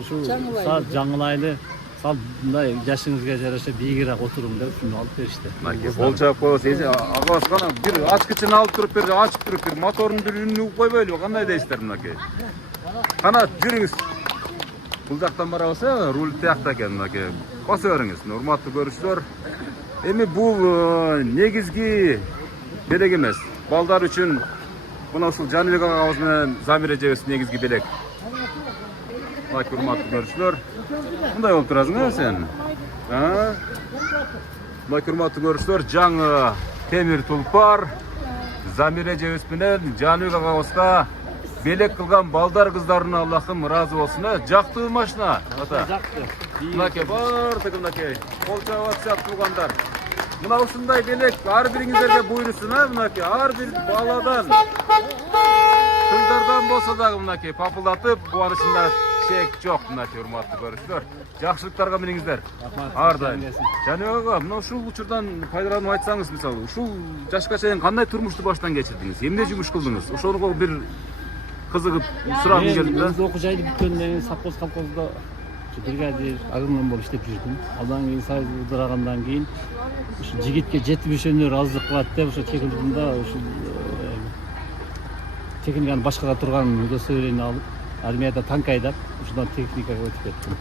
ушу саат жаңылайлы, сал мындай жашыңызга жараша бийигирээк отурум деп ушуну алып беришти. Болчап койбосо, агабыз кана бир ачкычын алып туруп берди, ачып туруп бир мотордун бир үнүн угуп койбойлубу? Кандай дейсиздер мынакей? Кана жүрүңүз. Бул жактан барабыз, руль тиякта экен мынакей. Басып бериңиз, урматтуу көрүүчүлөр. Эми бул негизги белек эмес. Балдар үчүн мына ушул Жаныбек агабыз менен Замира эжебиз негизги белек. Мынакей урматтуу көрүүчүлөр. Мындай болуп турасың сен? Мынакей урматтуу көрүүчүлөр, жаңы темир тулпар Замира эжебиз менен Жаныбек агабызга белек кылган балдар кыздарына Аллахым ыраазы болсун. Жактыбы машина? Жакты. Мынакей бардыгы мынакей кол чабып атышат туугандар. Мына ушундай белек ар бириңиздерге буйрусун, мынакей ар бир баладан, кыздардан болсо дагы мынакей папылдатып, кубанычында чек жок мынакей урматтуу көрүүчүлөр. Жакшылыктарга миниңиздер. Ар дайым. Жаныбек ага, мына ушул учурдан пайдаланып айтсаңыз, мисалы, ушул жашка чейин кандай турмушту баштан кечирдиңиз? Эмне жумуш кылдыңыз? Ошого бир кызыгып сурагым келди да. Өз окуу жайды бүткөндөн кийин совхоз колхоздо бригадир агроном болуп иштеп жүрдүм. Андан кийин союз удурагандан кийин ушу жигитке жетип ишенер аздык кылат деп ошо техникумда ушу техниканы башкара турган удостоверение алып, армияда танк айдап, ушудан техникага өтүп кеттим.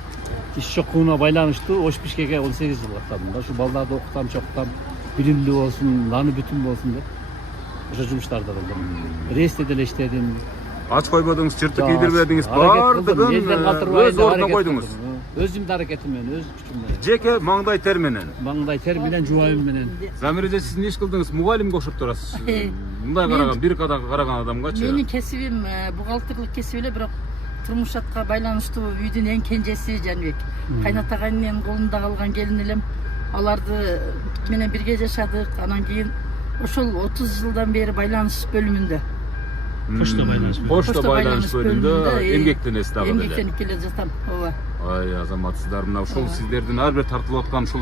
Иш жокуна байланыштуу Ош Бишкекке 18 жыл каттадым да. Ушу балдарды окутам, чокутам, билимдүү болсун, наны бүтүн болсун деп ошо жумуштарды кылдым. Рейсте деле иштедим. Ач койбодуңуз, чыртык кийдирбедиңиз, бардыгын өз ордуна койдуңуз. Өзүмдүн аракетим менен, өз күчүм менен. Жеке маңдай тер менен. Маңдай тер менен, жубайым менен. Замира эже, сиз эмне иш кылдыңыз? Мугалимге окшоп турасыз. Мындай караган, бир караган адамгачы. Менин кесибим бухгалтерлик кесип эле, бирок турмуш шартка байланыштуу үйдүн эң кенжеси Жаныбек. Кайната кайненин колунда калган келин элем. Аларды менен бирге жашадык. Анан кийин ошол 30 жылдан бери байланыш бөлүмүндө. Почта байланыш бөлүмүндө эмгектенесиз дагы эле. Эмгектенип келе жатам. Ооба. Ай азаматсыздар, мына ушул сиздердин ар бир тартылып аткан ушул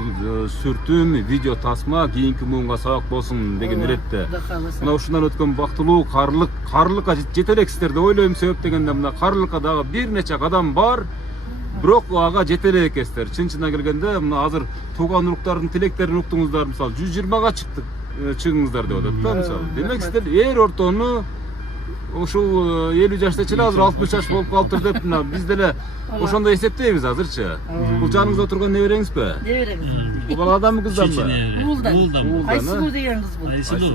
сүртүм, видео тасма кийинки муунга сабак болсун деген ниетте. Мына ушундан өткөн бактылуу карлыкка жете элексиздер деп ойлойм. Себеп дегенде мына карлыкка дагы бир нече кадам бар. Бирок ага жете элек экенсиздер. Чын-чынына келгенде мына азыр тууган уруктардын тилектерин уктуңуздар. Мисалы 120га чыгыңыздар деп атат да, мисалы. Демек сиздер эр ортону ушул 50 жаштачы эле азыр 60 жаш болуп калыптыр деп мына биз деле ошондой эсептейбиз азырчы. Бул жаныңызда отурган небереңизби? Небереңиз. Бул бала адамбы кыздарбы? Уулдан. Айсулуу деген кыз бул.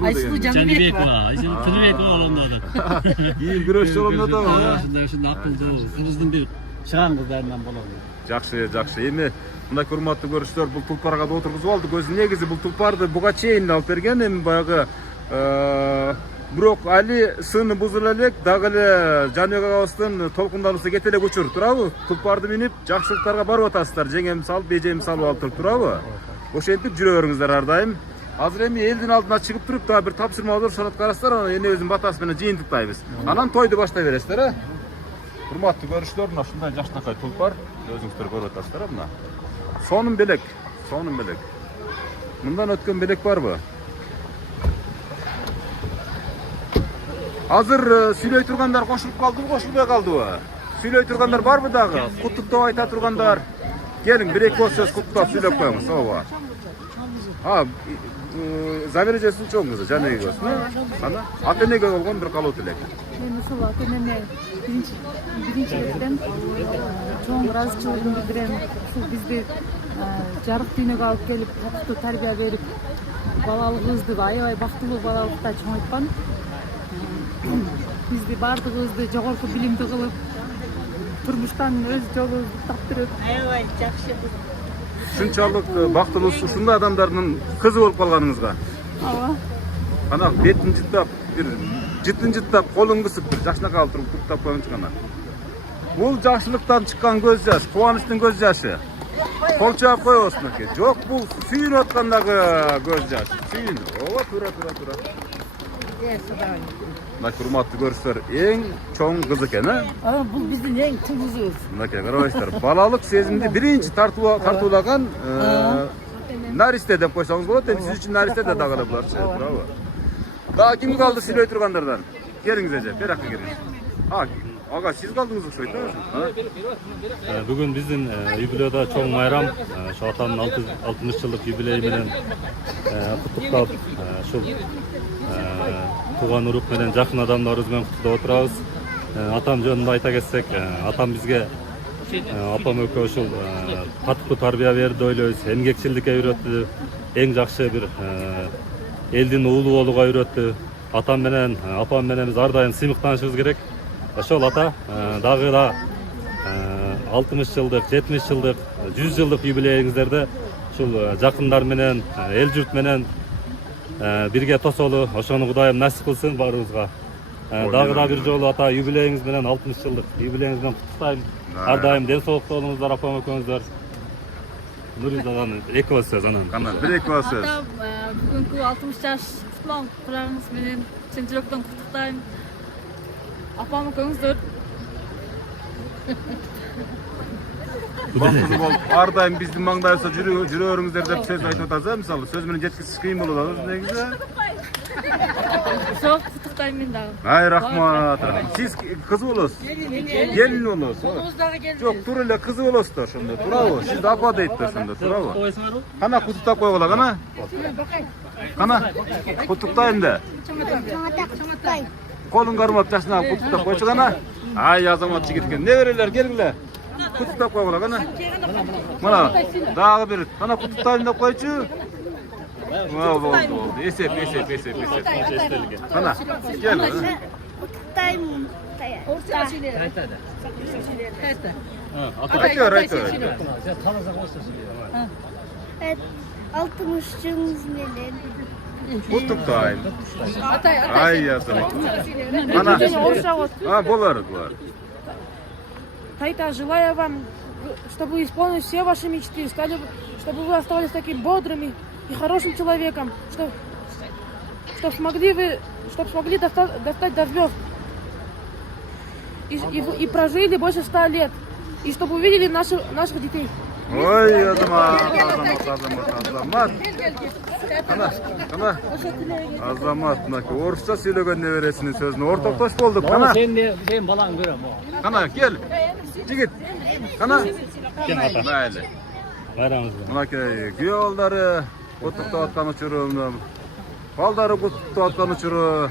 Айсулуу Жаныбекова. Айсулуу Тыныбекова олондо. Кийин күрөшчү олондо да. Ушундай акылдуу кыздын бир чыган кыздарынан болот. Жакшы, жакшы. Эми мындай урматтуу көрүүчүлөр, бул тулпарга да отургузуп алдык. Өзү негизи бул тулпарды буга чейин алып берген, эми баягы бирок али сыны бузула элек, дагы эле Жаныбек агабыздын толкундануусу кете элек учур, туурабы? Тулпарды минип жакшылыктарга барып атасыздар. Жеңем салып, бежем салып алып туруп, туурабы? Ошентип жүрө бериңиздер ар дайым. Азыр эми элдин алдына чыгып туруп, дагы бир тапшырма алып санат карасыздар, анан эне өзүнүн батасы менен жыйынтыктайбыз. Анан тойду баштай бересиздер, Урматтуу көрүүчүлөр, мына ушундай жаштакай тулпар өзүңүздөр көрүп атасыздар, мына. Сонун белек, сонун белек. Мындан өткөн белек барбы? Азыр сүйлөй тургандар кошулуп калдыбы, кошулбай калдыбы? Сүйлөй тургандар барбы дагы? Куттуктап айта тургандар. Келиң, бир эки сөз куттуктап сүйлөп коюңуз, ооба. Замир эжесинин чоң кызы Жан эжесин. Кана ата энеге болгон бир калуу тилек. Мен ушул ата энеме биринчи эртен чоң ыраазычылыгымды билдирем. Ушул бизди жарык дүйнөгө алып келип, татыктуу тарбия берип, балалыгыбызды аябай бактылуу балалыкта чоңойткон. Бизди баардыгыбызды жогорку билимди кылып, турмуштан өз жолубузду таптырып, аябай жакшы. Ушунчалык бактылуу ушундай адамдардын кызы болуп калганыңызга. ооба. Кана бетин жыттап, бир жытын жыттап, колун кысып, бир жакшынакай алып туруп куттап коюңчу кана. Бул жакшылыктан чыккан көз жаш, кубанычтын көз жашы. Кол чаап коебузбу эке? Жок, бул сүйүнүп аткандагы көз жаш. Сүйүн. Ооба, туура. Мына урматтуу көрүүчүлөр, эң чоң кыз экен, Бул биздин эң чың кызыбыз. Мынакей карабайсыздар. Балалык сезимди биринчи тартуулаган наристе деп койсоңуз болот. Эми сиз үчүн наристе да дагы эле буларчы, туурабы? Дагы ким калды сүйлөй тургандардан? Келиңиз эже, беракка келиңиз. Ага, сиз калдыңыз окшойт, Бүгүн биздин юбилейда чоң майрам, ошо атамдын 60 жылдык юбилеи менен куттуктап, ушул тууган урук менен жакын адамдарыбыз менен куттуктап отурабыз. Атам жөнүндө айта кетсек, атам бизге апам экөө ушул катыктуу тарбия берди деп ойлойбуз. Эмгекчилдикке үйрөттү, эң жакшы бир элдин уулу болууга үйрөттү. Атам менен, апам менен биз ар дайым сыймыктанышыбыз керек. Ошол ата дагы да 60 жылдык, 70 жылдык, 100 жылдык юбилейиңиздерде ушул жакындар менен, эл журт менен бирге тосолу, ошону Кудайым насип кылсын баарыбызга. Дагы да бир жолу ата юбилейиңиз менен 60 жылдык юбилейиңиз менен куттуктайм. Ар дайым ден соолукта болуңуздар, апам экөөңүздөр. Нуризадан эки ооз сөз анан. Кана бир эки ооз сөз. Бүгүнкү 60 жаш кутлук курагыңыз менен чын жүрөктөн куттуктайм. Апам экөөңүздөр Бактылуу болуп, ар дайым биздин маңдайыбызда жүрө бериңиздер деп сөз айтып атасыз, мисалы сөз менен жеткизиш кыйын болуп атат негизи. ошо куттуктайм мен дагы. Ай рахмат. Сиз кыз болосуз? Келин болосуз? Жок, туура эле кызы болосуз да ошондо, туурабы? Сизди апа дейт да ошондо, туурабы? Кана куттуктап койгула, кана. Кана куттуктайм да. Чоңотак. Колун кармап жашына куттуктап койчу кана. Ай азамат жигит экен. Неберелер келгиле. Куттуктап койгула кана. Мына дагы бир кана куттуктайм деп койчу. Болду. Эсеп. Кана кел. Куттуктайм. Орусча сүйлөй. Айтады. Айтты. 60 жылыңыз менен. Куттуктайм. Ай азамат. Кана. Болар. Тайта, желаю вам, чтобы вы исполнили все ваши мечты, чтобы вы оставались таким бодрым и хорошим человеком, чтобы смогли достать до звезд и прожили больше 100 лет, и чтобы увидели наших детей. Ой, азамат. Кана. Азамат, мынакей орусча сүйлөгөн небересинин сөзүнө ортоктош болдук. Кана. Сен балаң көрөм. Кана, кел. Жигит. Кана. Майли. Байрамыңыз. Мынакей күйөө балдары куттуктап аткан учуру, балдары куттуктап аткан учуру.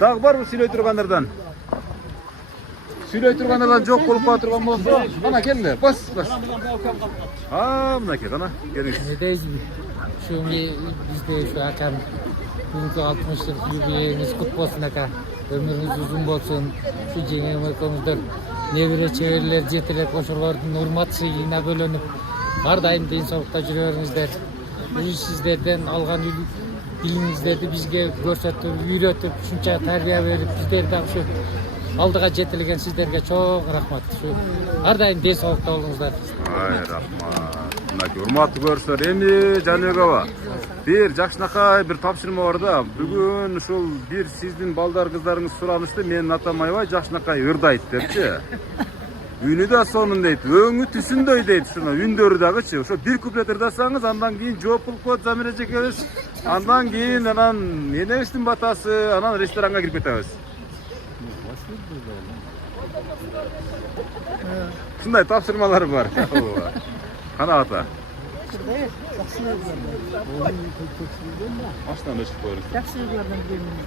Дагы барбы сүйлөй тургандардан? Сүйлөй тургандардан жок болуп кала турган болсо, кана келиңер. Бас. Мынакей кана. Келиңиз. Bizde şu akşam bugünkü 60 yıl jubileyiniz kutlu olsun aka. Ömrünüz uzun olsun. Şu jеңем экөөңүздөр небере чеберлер, жетелер, кошолордун урмат сыйына бөлөнүп, ар дайым ден соолукта жүрө бериңиздер. Биз сиздерден алган билимиңиздерди бизге көрсөтүп, үйрөтүп, ушунча тарбия берип, сиздер дагы ушу алдыга жетелеген сиздерге чоң рахмат. Şu ар дайым ден соолукта болуңуздар. Ай рахмат. Урматтуу көрүүчүлөр, эми Жаныбек аба, бир жакшынакай бир тапшырма бар да. Бүгүн ушул бир сиздин балдар кыздарыңыз суранышты, менин атам аябай жакшынакай ырдайт депчи. Үнү да сонун дейт, өңү түсүндөй дейт, ушуну үндөрү дагычы. Ошо бир куплет ырдасаңыз, андан кийин жооп болуп коет Замир эжекебиз. Андан кийин энебиздин батасы, анан ресторанга кирип кетебиз. Ушундай тапшырмалар бар. Кана ата. Şurada жақсы өлгенде. Аштан өшіп қойырыз. Жақсы өлгенде біреумен.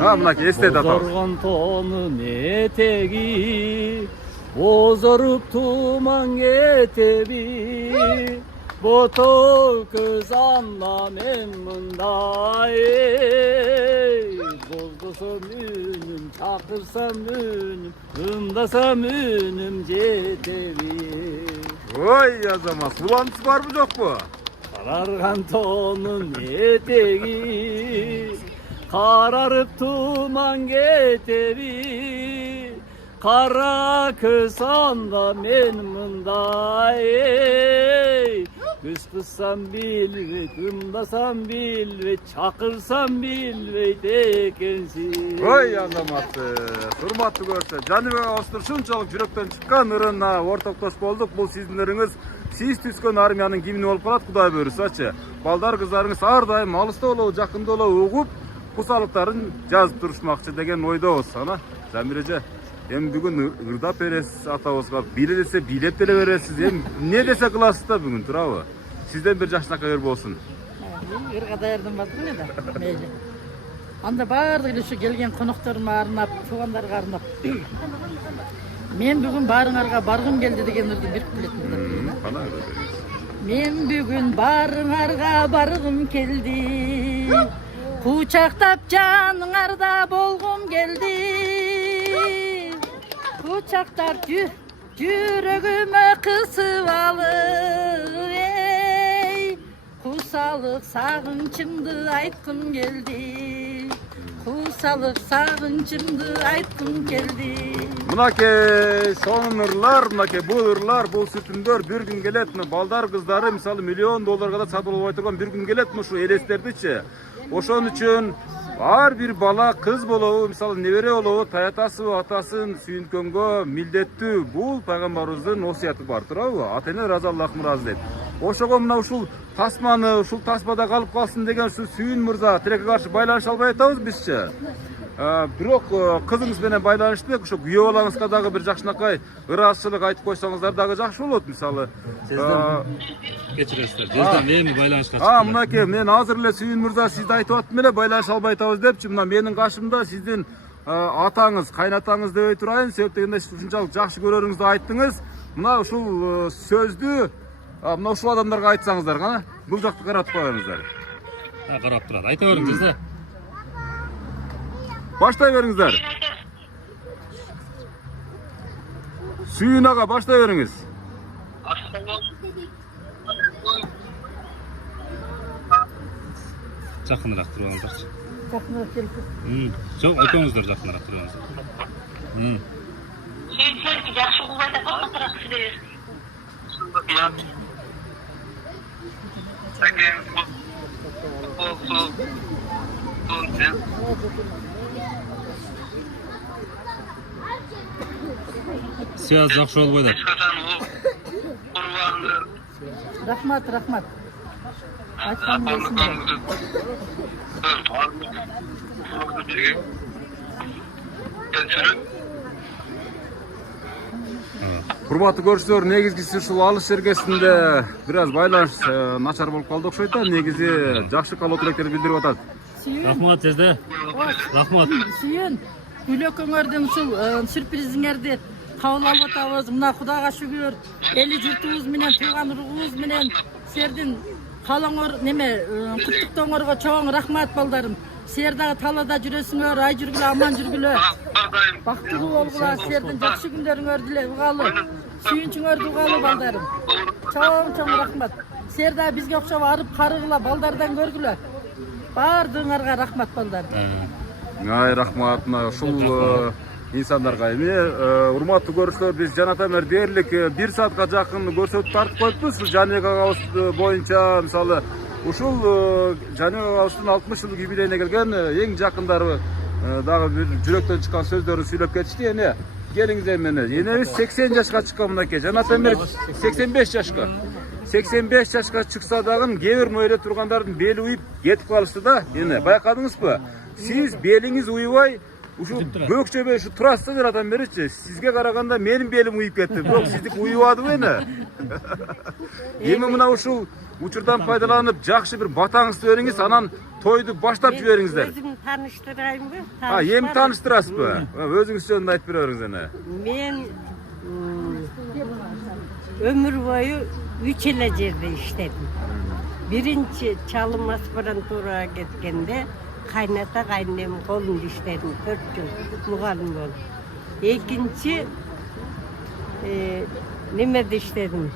Мынаки естеді атабыз. Бозорған тонын етегі, бозорып туман кетеби, ботол көз анла мен мындай, боздосам үнім, чақырсам үнім, ымдасам үнім жетеби. Ой, азамат, суланыс бар бұ жоқ бұ? Қарарған тонын етегі, қарарып туман кетеби, қара көз анда мен мындай, көз қыссам білбейт, ымдасам білбейт, чақырсам білбейт екенсің. Ой, азамат, құрматты көрсе, Жаныбек Ауыстыр шунчалық жүректен шыққан ырына ортақташ болдық. Бұл сіздеріңіз сіз түскөн армияның кимини болып қалады, Құдай бөрісачы. Балдар қыздарыңыз ардайым алыста олау, жақында олау ұғып, құсалықтарын жазып тұрышмақшы деген ойда осана. Замиреже, бүгін ұрдап бересіз атауызға, билелесе билеп деле бересіз, не десе қыласыз да бүгін тұрауы? Сізден бір жақсынаққа көр болсын. Ырға даярдым бадым еді, мейлі. Анда бардық елі келген қонақтарыма арнап, туғандарға арнап. Мен бүгін барыңарға барғым келді деген ұрды беріп білетіндер. Мен бүгін барыңарға барғым келді, құшақтап жаныңарда болғым келді, құшақтап жүрегіме қысып алып, құсалық сағынышымды айтқым келді, құсалық сағынышымды айтқым келді. Мынаке сонын ырлар, мынаке бұл ырлар, бұл сүтүндөр бір күн келет, балдар кыздары мисалы $1 миллион да сатып алып отырған бір күн келет мұшу елестердичи. Ошон үчүн ар бир бала кыз болобу, мисалы небере болобу, таятасы атасын сүйүнкөнгө милдеттүү. Бул пайгамбарыбыздын осуяты бар турабы? Ата-эне разаллах мураз дейт. Ошого мына ушул тасманы, ушул тасмада калып калсын деген ушу Сүйүн мырза тилекке каршы байланыша албай атабыз бизчи. Бирок кызыңыз менен байланышты, ошо күйөө балаңызга дагы бир жакшынакай ыраазычылык айтып койсоңуздар дагы жакшы болот мисалы. Кечиресиздер, жезден эми байланышка чыкты. Мынакей мен азыр эле Сүйүн мырза сизди айтып аттым эле, байланыша албай атабыз депчи. Мына менин кашымда сиздин атаңыз, кайнатаңыз дебей турайын, себеп дегенде ушунчалык жакшы көрөрүңүздү айттыңыз. Мына ушул сөздү мына ушул адамдарга айтсаңыздар, кана бул жакты каратып коюңуздар. Карап турат, айта бериңиз да. Баштай бериңиздер. Сүйүн ага, баштай бериңиз. Жакыныраак туруңуздарчы. Жақынырақ келіп. Жок, экөөңүздөр жакыныраак туруңуздар. Сүйүнсеңки жакшы кылбайда калкатыраак сиздер. Связь жакшы болбойт. Рахмат. Айтқан болсын. Курматтуу көрүүчүлөр, негизгиси ушул алыш жергесинде бир аз байланыш начар болуп калды окшойт да. Негизи жакшы каалоо тилектерди билдирип атат. Рахмат жезде. Рахмат. Сүйүн, күлөкөңөрдүн ушул сюрпризиңерди кабыл алып атабыз. Мына Кудайга шүгүр, эли журтубуз менен, тууган уругубуз менен силердин калаңор куттуктооңорго чоң рахмат балдарым. Силер дагы талаада жүрөсүңөр, ай жүргүлө, аман жүргүлө. Бактылуу болгула, силердин жакшы күндөрүңөрдү эле угалы. Сүйүнчүңөрдү угалы балдарым. Чоң рахмат. Силер дагы бизге окшоп арып карыгыла, балдардан көргүлө. Бардыгыңарга рахмат балдар. Ай рахмат, ушул инсандарга. Урматтуу көрүүчүлөр, биз жаната мер дээрлик 1 саатка жакын көрсөтүп тартып коюпбуз. Жаныбек агабыз боюнча мисалы ушул Жаныбек агабыздын 60 жылдык юбилейине келген эң жакындары дагы бир жүрөктөн чыккан сөздөрүн сүйлөп кетишти. Эне келиңиз эмне. Энебиз 80 жашка чыккан мынакей. Жаната мер 85 жашка. 85 жашка чыкса дагы кээ бир мөйрө тургандардын бели уюп кетип калышты да. Эне байкадыңызбы? Сиз белиңиз уйбай Uşu bökçebe şu trassadan beriçi sizge karaganda benim belim uyup ketти. Bирок сиздики уйбады бени. Эми мына ушул учурдан пайдаланып жакшы бир батаңызды бериңиз, анан тойду баштап жибериңиздер. Өзüm tanıştırayım mı? Эми тааныштырасызбы? Өзүңүз жөнүндө айтып бере бериңиз эне. Men ömür boyu 3 yıl yerde işledim. Birinci çalım aspirantura gitgende kaynata kaynem kolunda işledim 4 yıl muğallim oldum. İkinci nemede işledim.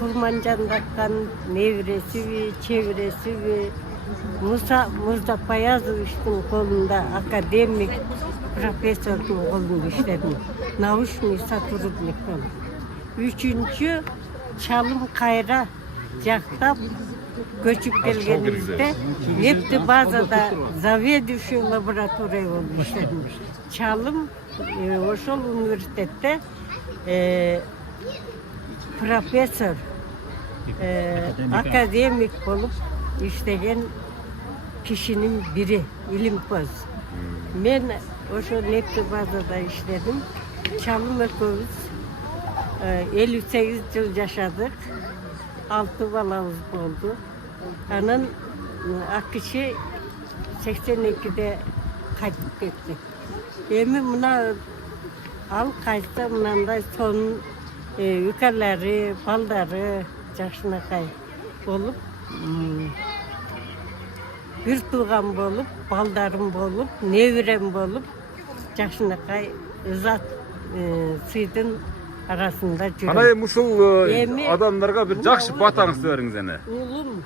Kurmancan'dan nevresi çevresi Musa Payazovичтің kolunda akademik profesörün kolunda işledim. Nauşный сотрудник oldum. Üçüncü çalım kayra жақтап көчүп келгенибизде нефти базада заведующий лаборатория болуп иштедим. Çalım ошол университетте profesör akademik болуп иштеген kişinin biri, ilimpoz. Men ошо нефти базада иштедим. Çalım экөөбүз 58 yıl yaşadık. 6 balamız oldu. Anın akışı 82'de kayıp gitti. Emi buna al kayıtta bundan son yukarıları, balları, yaşına kayıp olup bir tuğam bolup, baldarım bolup, nevrem bolup, yaşına kayıp zat sıydın arasında жүрөм. Кандай ушул адамдарга бир жакшы батаңызды бериңиз эне. Улум,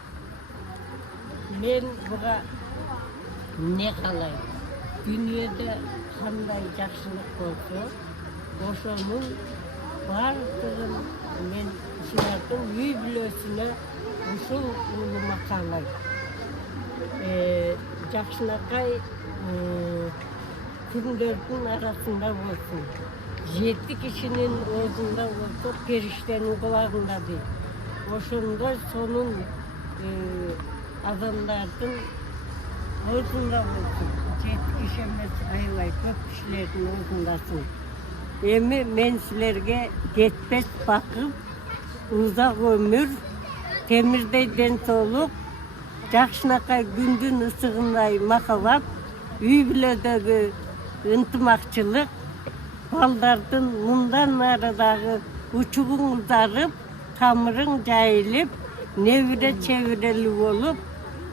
мен буга не калайм? Дүйнөдө кандай жакшылык болсо, ошонун бардыгын мен ушулардын үй бүлөсүнө ушул улума каалайм. Жакшынакай күндөрдүн арасында болсун. 7 kişinin ağzında olsa periştenin kulağında değil. Oşunda sonun adamların ağzında olsun. 7 kişi aylay çok kişilerin ağzındasın. Emi men sizlerge yetmez bakıp uzak ömür, temirdeyden soluk, jakşınakay gündün ısığınday makavat, üybilerdeki ıntımakçılık, baldardan mundan aradagı uçuğun uzarıp, tamırın jayılıp, nevre çevreli olup,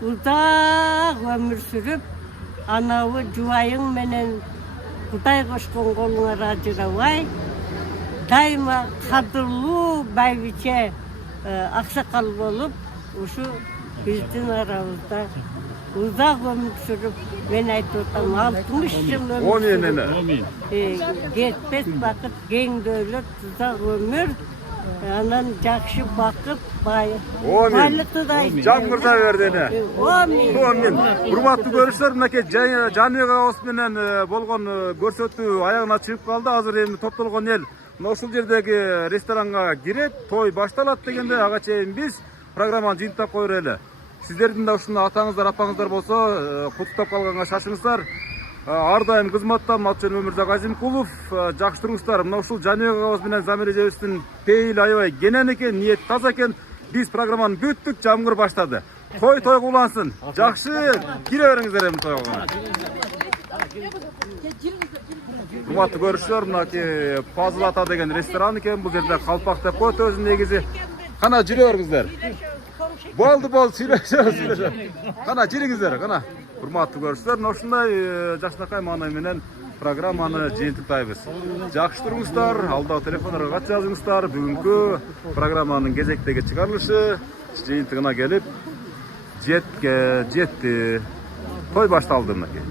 uzak ömür sürüp, anavı juwayın menen Kuday koşkon koluna racıravay, daima kadırlı baybiçe aksakal olup, uşu bizden aramızda uzak ömür sürüp, ben aytıyorum 60 yıl ömür sürüp, geçmez vakit, gen devlet, uzak ömür, anan jakşı bakıp, baylıklı da Жаңғырта берді эне. Amin. Урматтуу көрүүчүлөр, мынакей Жаныбек агабыз менен болгон көрсөтүү аягына чыгып калды. Азыр эми топтолгон эл мына ушул жердеги ресторанга кирет, той башталат дегенде ага чейин биз программаны жыйынтап коер эле. Сиздердин да ушундай атаңыздар, апаңыздар болсо, куттуктап калганга шашыңыздар. Ар дайым кызматтан Атжан Өмүрзак Азимкулов, жакшы туруңуздар. Мына ушул Жаныбек агабыз менен Замира эжебиздин пейил аябай кенен экен, ниет таза экен. Biz programını büttük, Camgır başladı. Toy kulansın. Жақсы, kire veriңіздер эми тойга. Урматтуу көрүүчүлөр, мынакей Пазыл ата деген ресторан экен. Бул жерде калпак деп коет өзүн негизи. Кана жүрө бериңиздер. Болду, сүйлөшөбүз. Кана жириңиздер, кана. Урматтуу көрүүчүлөр, мына ушундай жакшынакай маанай менен программаны жыйынтыктайбыз. Жакшы туруңуздар, алдагы телефондорго кат жазыңыздар. Бүгүнкү программанын кезектеги чыгарылышы жыйынтыгына келип жетти. Той башталды мынакей.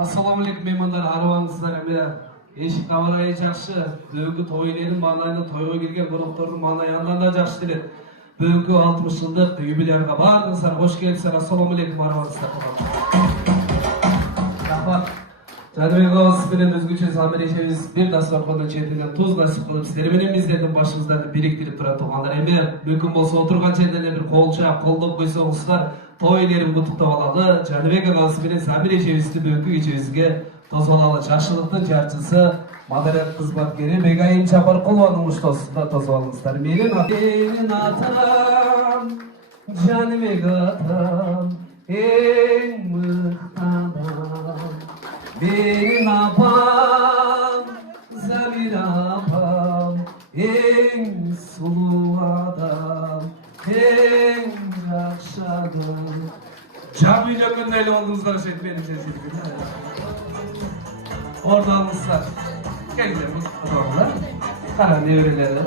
Assalamu alaikum mehmanlar, arabаңыздар эме эшик кабарайы жакшы. Бүгүнкү той элдин маанайында тойго кирген коноктордун маанайы андан да жакшы делет. Bugünkü 60 yıllık jubileyga bardığınızlar hoş gelipsizler. Assalamu alaikum arabаңыздар. Rahmat. Janibek ağası bilen özgüçe Samir eşemiz bir dasturxondan çetilgen tuz nasip kılıp sizler menен биздердин башыбызды бириктирип турат тугандар. Эми мүмкүн болсо отурган жерден эле бир кол чаап колдоп койсоңуздар той элерин куттуктап алалы. Janibek ağası bilen Samir eşemизди бүгүнкү кечебизге тосолалы. Жашылыктын жарчысы Мадарат кызматкери Бегайым Чапаркулованын муштосунда тосуп алыңыздар. Менин атам, Janibek атам, эң мыкты адам. Benim apam, Zamir apam, en sulu adam, en yaxşı adam. Cami dökündeyle olduğunuzları benim sesim. Orada almışlar. Geldiler bu adamlar. Karan devreleri.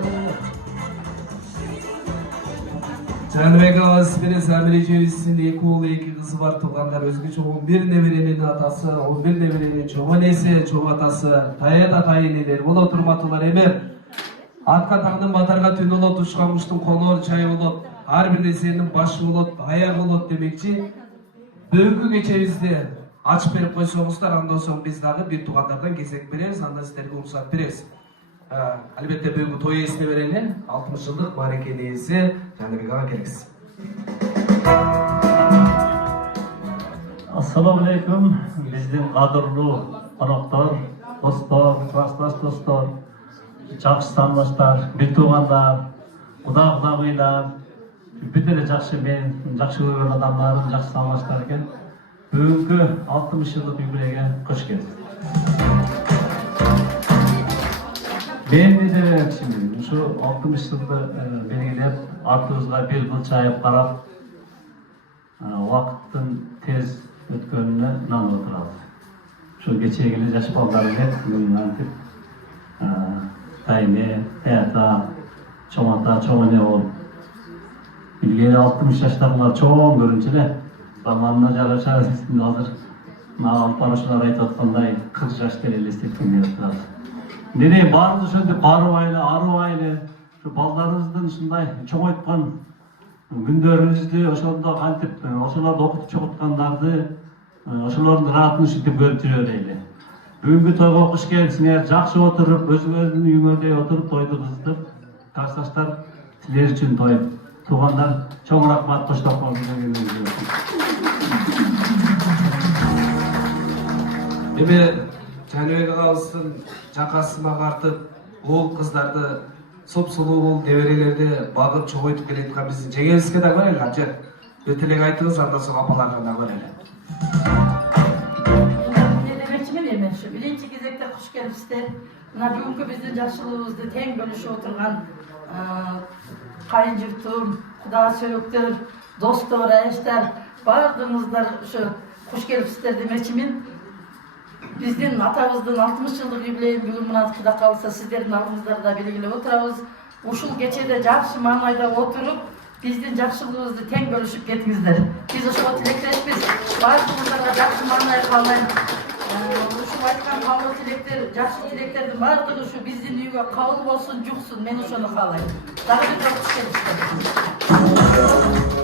Janibek ağası bilen Samir eşemizin 2 oğlu 2 kızı var tuğanlar özgüç 11 nevirenin atası, 11 nevirenin çoğu nesi, çoğu atası, tayada tayineler, bula turmatılar emer. Atka tağdın batarga tün olot, uçkanmıştın konor çay olot, har bir nesenin başı olot, ayak olot demekçi. Bugünkü geçemizde aç berip koysoğuzlar, andan soň biz dağı bir tuğanlardan kesek bereriz, andan sizlerge ruhsat bereriz. Albatta бүгүнкү той ээсине берели 60 жылдык барекелүү ээси Janibek ага келгиз. Assalamu alaikum. Биздин кадырлуу коноктор, достор, классташ достор, жакшы сандаштар, бир туугандар, кудагыйлар, бүт эле жакшы мен жакшы көргөн адамдарым, жакшы сандаштар экен. Бүгүнкү 60 жылдык юбилейге кош келипсиз. Ben de şimdi şu 60 yılda belgilep артыбызга bir yıl çayıp karap vakıttın tez ötkönüne nan oturabız. Şu geçegili yaş baldarım hep antip tayine, hayata, çoğanta, çoğune ol. Bilgili 60 yaşlarlar çoğun görünçele zamanına jarışa hazır alp barışlar aytatkanday 40 yaş dereli istetkin yaptırabız. Nereye barınızı şöyle arıbayla, şu ballarınızdan şunday çoğaytkan gündörünüzді, oşolda kantip, oşolarda okutup çoğutkanlardı, oşoların rahatını şütüp görüntülüyor eyle. Bugünkü toyga kuş gelipsiňer, jakşı oturup, özüňözdün üýüňörde oturup toydu kızdıp, karşıdaşlar siler için toy, tuğanlar çoğun rahmat koştap bolsun. Janibek ağasının jakasına kartıp, oğul kızlardı sop-sulu oğul deverelerde bağıp çoğuytup keletken bizim jengemiizge da göreli amca. Bir tilek aytыңыз, andan soň apalarga da göreli. Ne demekçi mi demek şu? Birinci gezekte hoş gelipsizler. Bugünkü bizdin jakşılığыбызды teň bölüşüp oturgan kayınjurtum, kuda söýükler, dostlar, eşler, bardığınızlar şu hoş gelipsizler demekçimin. Bizdin atabızdın 60 yıllık jubileyin bugün muna kuda kalsa sizlerin aldığınızlarda belgilep oturabız. Uşul geçede jakşı manayda oturup bizdin jakşılığыбызды teň bölüşüp ketingizler. Biz uşuga tilekleşmiz. Bardığınızlarga jakşı manay kalmayın. Uşul aytkan kabul tilekler, jakşı tileklerдин bardыгы şu bizdin üýge kabul bolsun, juksun. Men uşonu kalayım. Dagı bir hoş gelipsizler.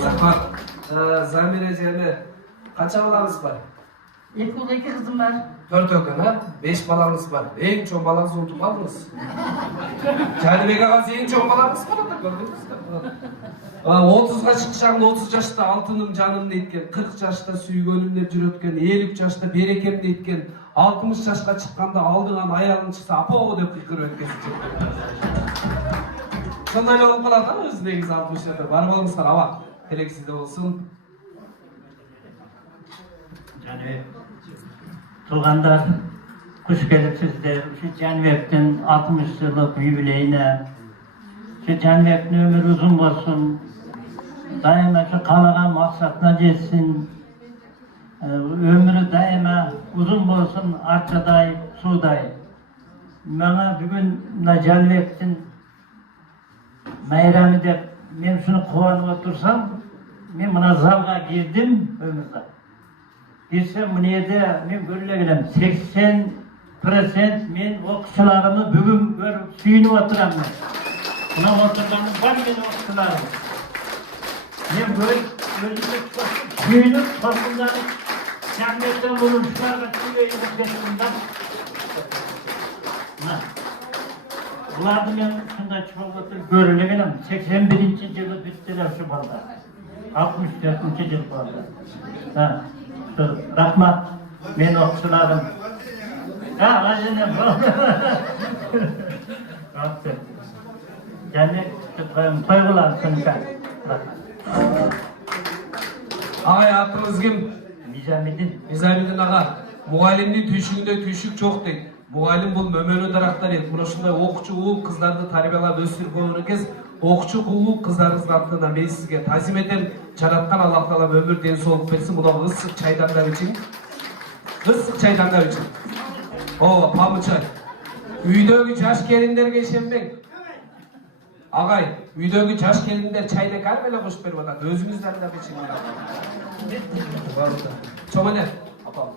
Rahmat. Zamir eşeme kaça balanız var? 2 oğul 2 kızım var. 4 ökün ha? 5 balanız var. En çoğun balanızı unutup aldınız. Janibek ağası en çoğun balanız var da gördünüz mü? 30'ga çıkışağımda 30 yaşta altınım canım deyitken, 40 yaşta süygönüm dep jürötken, 50 yaşta berekem deyitken, 60 yaşka çıkkanda aldığan ayağın çıksa apo dep kıykırıp ötkesi çıktı. Şonday olup kalat ha özüňiz 60 yaşta. Bar bolуңуздар aba. Tilek sizde olsun. Yani tuğanlar kuş gelipsizler, şu Janibek'tin 60 yıllık jubileyine, şu Janibek'tin ömrü uzun olsun, daima şu kalagan maksatına jetsin, ömrü daima uzun olsun, arçaday, suday. Bana bugün Janibek'tin meyrami dep, men şunu kovanıp otursam, men buna zalga girdim ömürde. Girsem bu neyde men görüle gelem 80% men o kişilerimi bugün görüp suyunup oturam men. Buna oturganım var men o kişilerim. Men böyle özümde büyünüp toplumların camiyetten bulunmuşlarla tüyeyim geçtiğimden. Bulardı men şunda çoğulda görülemenim. 81. yılı bittiler şu balda. 64. yıl balda. Rahmat, men okçularım. Acinem bu. Yani toygular sınıfı. Ağay atınız kim? Nizamettin ağa. Muğalimnin tüşüğünde tüşük çok değil. Muğalim bul mömölü daraktar edi. Buna şunday okuçu uğul kızlarını tarbiyalap östürüp onu kez. Okuçu uğul kızlarınızın attığında men sizge tazim eden Жаратқан Аллах Таала ömür денсаулық берсін. Мына ысық чайдандар için. Ысық çaydanlar için. O pamuk çay. Üydögü жаш келиндерге ишенбең. Agay, üydögü жаш келиндер чайды кәдімелі қошып беріп атады. Өзіңіздер де için. Çoğune. Apam.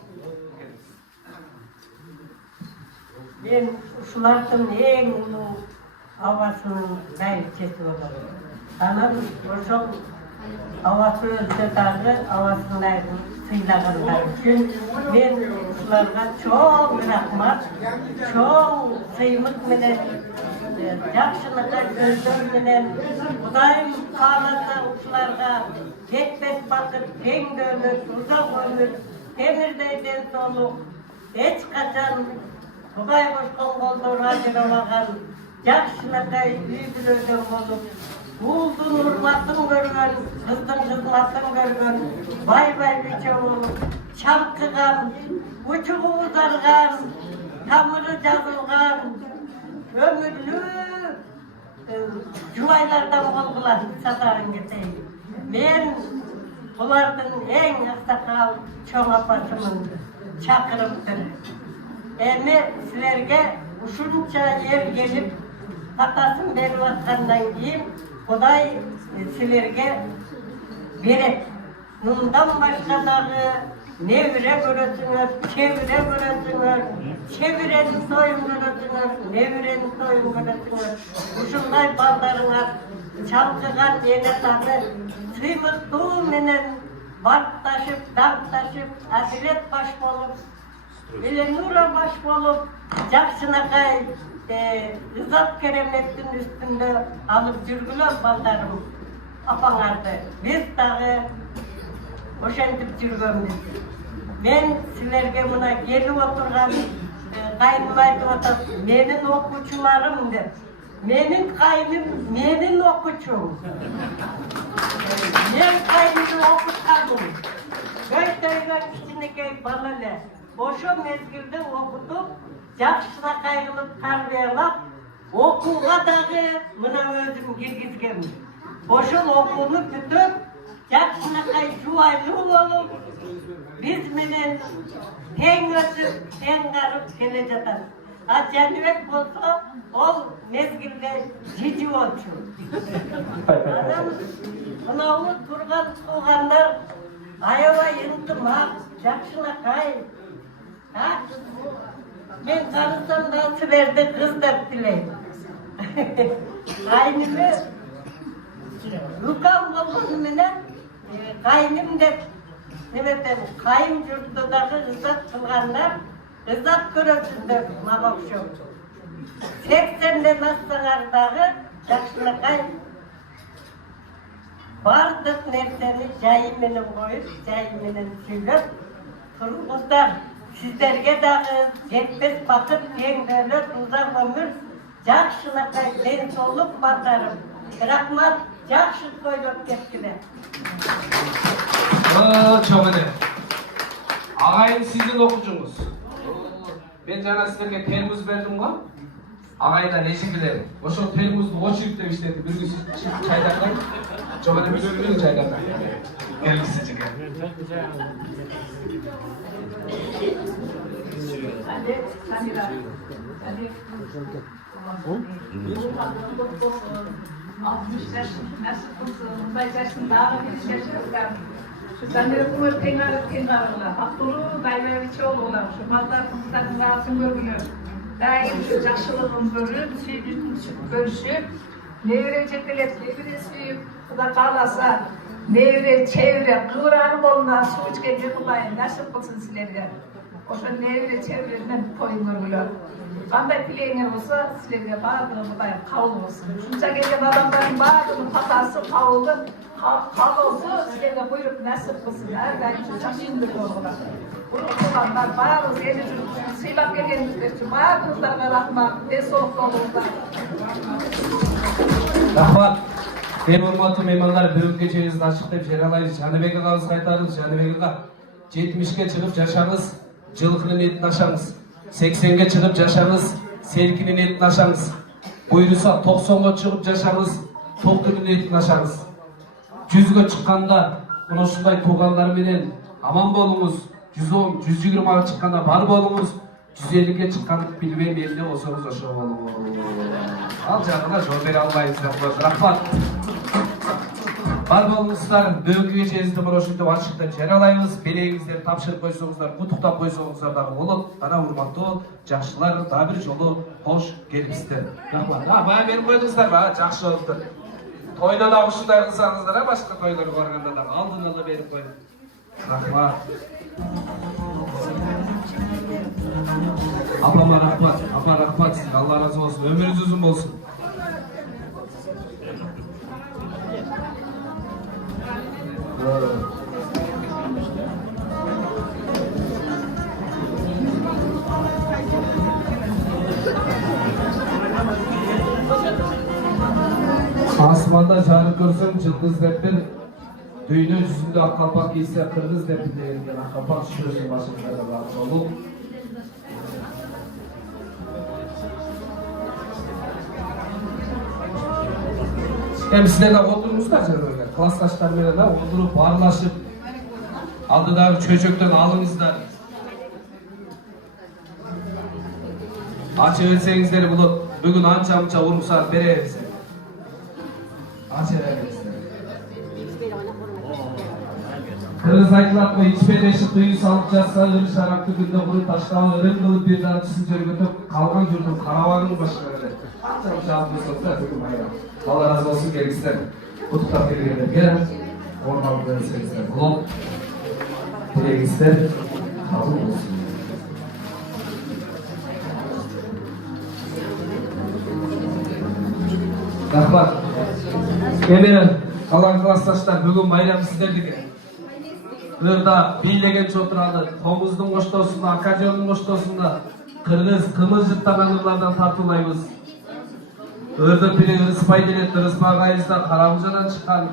Ben uşulardım en ulu havasının dayıkçesi olarım. Anam oşol havası ölse dağı havasındaydım sıylağınlar için. Ben uşularga çok rahmat, çok sıymık menen, jakşılıkta gözler menen, Kudayım kalasa uşularga ketbet bakıp, keng dönür, uzak ömür, temirdeyden soluk, hiç kaçan Kudai koşkan koldur hacıralagan, jakşılıkta üydülöden bolup, Uldun urmatın görgön, kızdın kızmatın görgön, bay biçe olup, çalkıgan, uçuğu uzargan, tamırı жазылған, ömürlü juvaylardan bolgular satarın geteyim. Men bulardın en aksakal çoğ apasımın çakırıptır. Emi sizlerge uşunça yer gelip katasın berip atkandan keyin Kuday sizlerge berep. Bundan başka dağı nevire görürsünüz, çevire görürsünüz, çevirenin soyun görürsünüz, nevirenin soyun görürsünüz. Uşunday ballarına çalkıgan yene tadı, sıymıktuğu menen barktaşıp, darktaşıp, ahiret baş bolup, nura baş bolup, jakşınakay Rızat keremettin üstünde alıp жүрgüler baldarım apaňardy. Biz dağı oşentip жүрgönbüz. Men sizlerge muna gelip oturgan kayınım aytıp atat, menin okuçularım dep. Menin kayınım, menin okuçum. Men kayınımı okutkadım. Köy-töygen kiçinekey balale. Oşo mezgilde okutup, jakşına kılıp tarbiyalap, okuğa dağı mına özüm girgizgem. Oşol okunu bütüp, jakşına juvaylı olup, biz menen teň ösüp, teň garıp kele jatar. Janibek bolsa, ol mezgilde jiji bolçu. Adam, mınavu turgan tuğanlar, ayabay ıntımak, jakşına Ben karısam da sizlerde kız da dileyim. Kaynımı Lukam olmasından kaynım da kayın yurtundaki rızat kılganlar rızat görürsünler mağak şu. 80'den aslanardağı jakşılakay bardık nerseni jayı menen koyup, jayı menen süylöp turguzlar. Sizlerge dağı yetmez bakıp teň dövlet uzak ömür, jakşınakay densoluk batarım. Rahmat, jakşı koyup ketkiler. Çoğune. Ağayım sizin okucunuz. Ben jana sizlerge termuz berdim go. Ağaydan eşikilerim. Oşo termuzdu oçurup dep işletti. Bir gün çaydanlar. Çoğune bir çaydanlar. Gelgisi çıkar. Hadi. Hadi. 60 yaş, nasıl kılsın, 5 yaşında, 5 yaşında. Şu sanırım bu tengarlar, hakkulu dayıveviçi olurlar. Şu bazılar kızların rahatsın görgülür. Daim şu jakşılığın görüp, süydüğün görüşüp, nevire çetelep, nevire süyüp, kuda kalasa, nevre, çevre, kıvranın olma, su içken yıkılayın, nasip kılsın sizlerge. Oşa nevre, çevreden toyunlar bile. Kanday dileğiniz olsa sizlerge bağırdığı bulayın, kavul olsun. Şunca gelen adamların bağırdığı hatası, kavul olsa sizlerge buyurup nasip kılsın. Her daim çaşındır olurlar. Olanlar bağırız, eli çocuk, sıylap gelgenizler için bağırınızlarına rahmat, ve soğukta olurlar. Rahmat. Eng hurmatly mehmonlar, бүгүнкү кечебизди ачыктап жарыялайбыз. Жаныбек агабызга айтарыбыз, Жаныбек ага 70ке чыгып жашаңыз, жылкынын этин ашаңыз. 80ге чыгып жашаңыз, селкинин этин ашаңыз. Буйруса 90га чыгып жашаңыз, толкунун этин ашаңыз. 100ге чыкканда мына ушундай туугандар менен аман болуңуз. 110, 120га чыкканда бар болуңуз. 150ге чыкканды билбейм, эмне болсоңуз ошо болуңуз. Ал жагына жооп бере албайбыз. Рахмат. Бар болуңуздар, бүгүнкү кечебизди мына ушинтип ачыктап жарыялайбыз. Белегиңиздерди тапшырып койсоңуздар, куттуктап койсоңуздар дагы болот. Ана урматтуу жакшылар, дагы бир жолу кош келипсиздер. Рахмат. Бая берип койдуңуздар, жакшы болуптур. Тойда да ушундай кылсаңыздар, башка тойлорго барганда да алдын ала берип коюп. Рахмат. Апама рахмат, апа рахмат. Алла разы болсун, өмүрүңүз узун болсун. Асманда жарык көрсөң жылдыз деп бир, дүйнө жүзүндө ак калпак кийсе кыргыз деп билген ак калпак шүрөсүн башында бар болуп. Hem sizler de oturmuşlar canım, klastaşlar menен de oturup barlaşıp aldıdagı çöçöktön alыңızдар. Açıp etsеңиздер болот. Бүгүн анча-мынча уруксат беребиз. Açıp беребиздер. Kırız aytылат ко ичпедеши кыйын салып жатса, ыры шарапты күндө куруп таштабы ырым кылып бир жартысын жөргөтүп калган журдун карабагын башка эле. Анча-мынча алып көрсөңүздөр бүгүн майрам. Allah razı olsun gelgisler. Kutuktap gelgenlerge orman verirseniz bulun. Gelgisler kabul olsun. Rahmat. Emine kalan klastaşlar bugün bayram sizlerdeki. Burada biylegen çoturaldı. Tomuzdun koştosunda, Akajonun koştosunda Kırgız, kımız jıttanan ırlardan tartılayımız. Ördök bile ırıspay denet, ırıspay gayızda Karamıcadan çıkan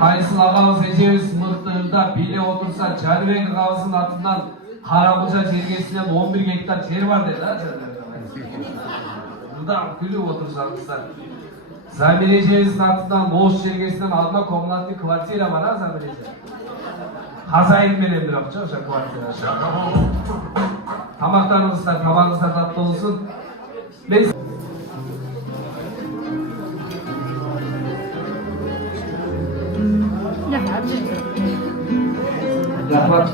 Kayısıl ağamız ecemiz mırtığında bile otursa Canibek ağamızın atından Karamıca jergesinden 11 hektar yer var dedi ha canım. Burada külüp otursanızlar. Zamir ecemizin atından Moğuz jergesinden adına komnatlı kvartira var ha Zamir ece. Hazayın menen bir akça oşa kvartira. Tamaklarınızlar, tabağınızlar tatlı olsun. Rahmat.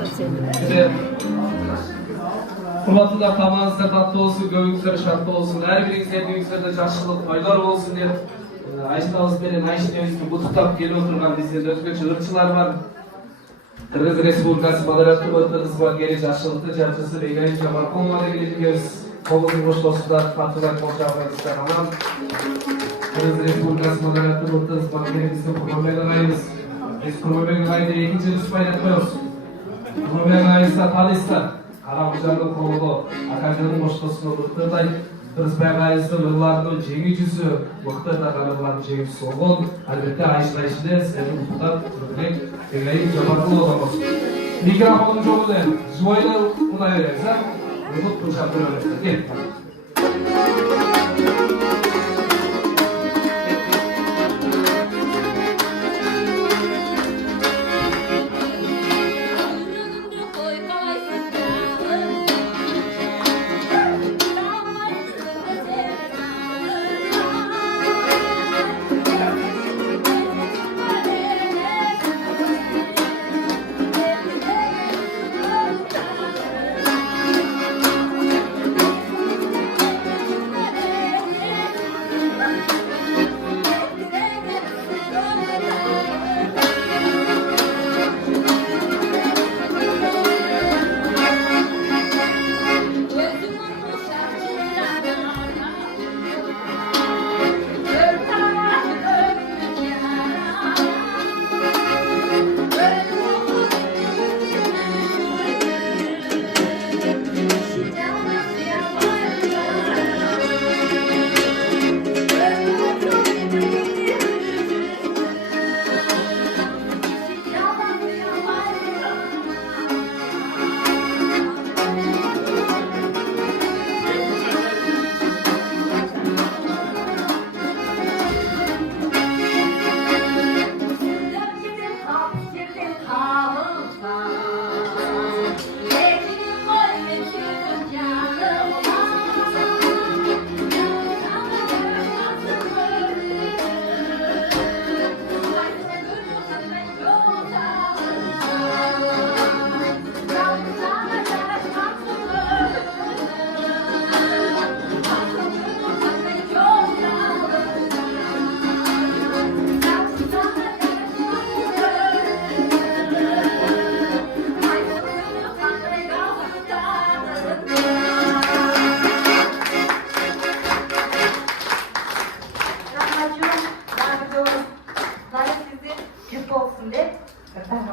Kurbatlılar tabağınızlar tatlı olsun, göğünüzler şartlı olsun. Her birinizler göğünüzlerde yaşlılık, aylar olsun diye. Ayştağız beren Ayştağız'ın bu tutak geli oturgan bizden özgöçü ırkçılar var. Kırgız Respublikası Madaratlı Batıkız var, geri yaşlılıklı jarçısı Beygayin Jamarkon'la geleceğiz. Kolumuzun boşluğunda katılar konuşacağımızlar ama Kırgız Respublikası Madaratlı Batıkız var, geri bizim kurmamaya arayımız. Biz kurmamaya arayda ikinci rüspayla koyuyoruz. Kurmamaya arayızda talıysa, Karamıcan'ın kolu, Akajonun boşluğunda bıktırday, Kırgızbay arayızda yıllarının cengi cüzü, bıktırda kanalların cengi soğul, elbette Ayşe seni tutar, Kırgız Beygayin Jamarkon'la olamaz. Mikrofonu çok önemli, Zvoyla ona veririz ha. Umut Kuşat'ın öğretmeni. Gel.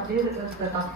Bir ızdırap.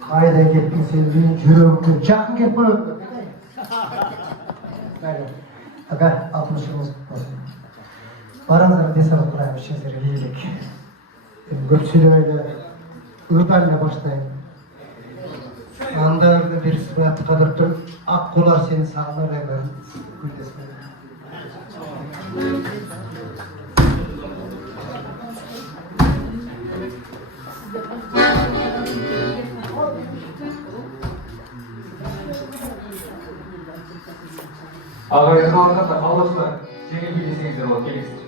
Hayda gittin sevdiğin cürümdü. Çakın git bunu. Aga 60'ımız olsun. Baranızları desalıp kuraymış sizlere iyilik. Göksülüyle ırdarla başlayın. Anda bir sıvıyatı kadırttır. Akkular seni sağlar evren. Güldesme. Ağabeyim anlatsa kalırsa seni bilesiniz o gelirsin.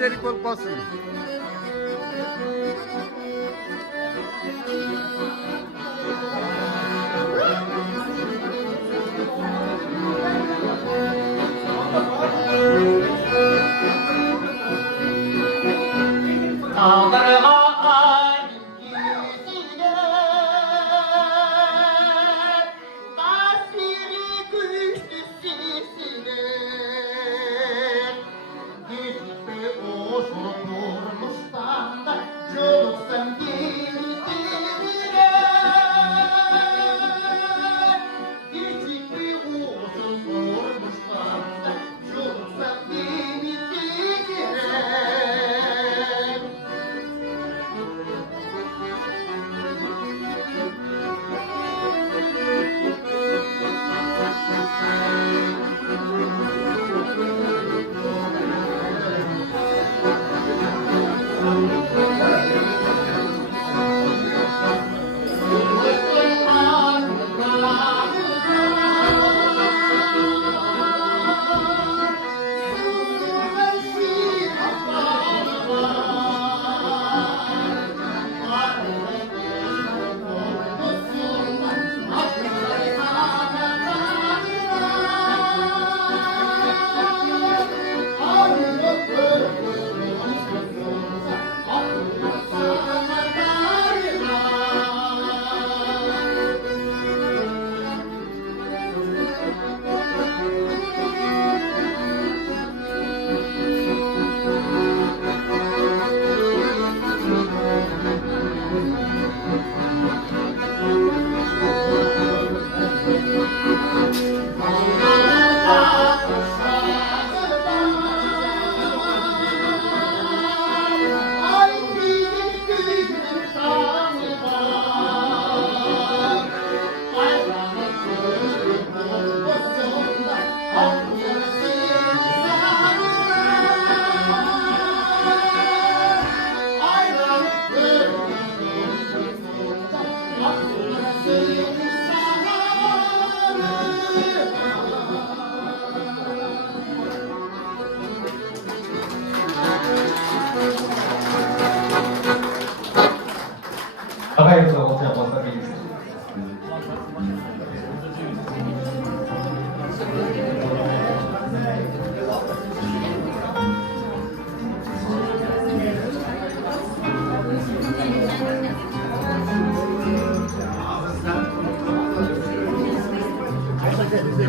Gençlerik olmasın.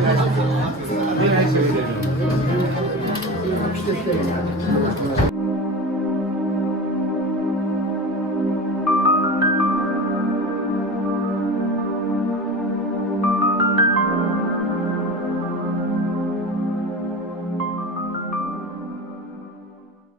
Ben Ayşe veriyorum.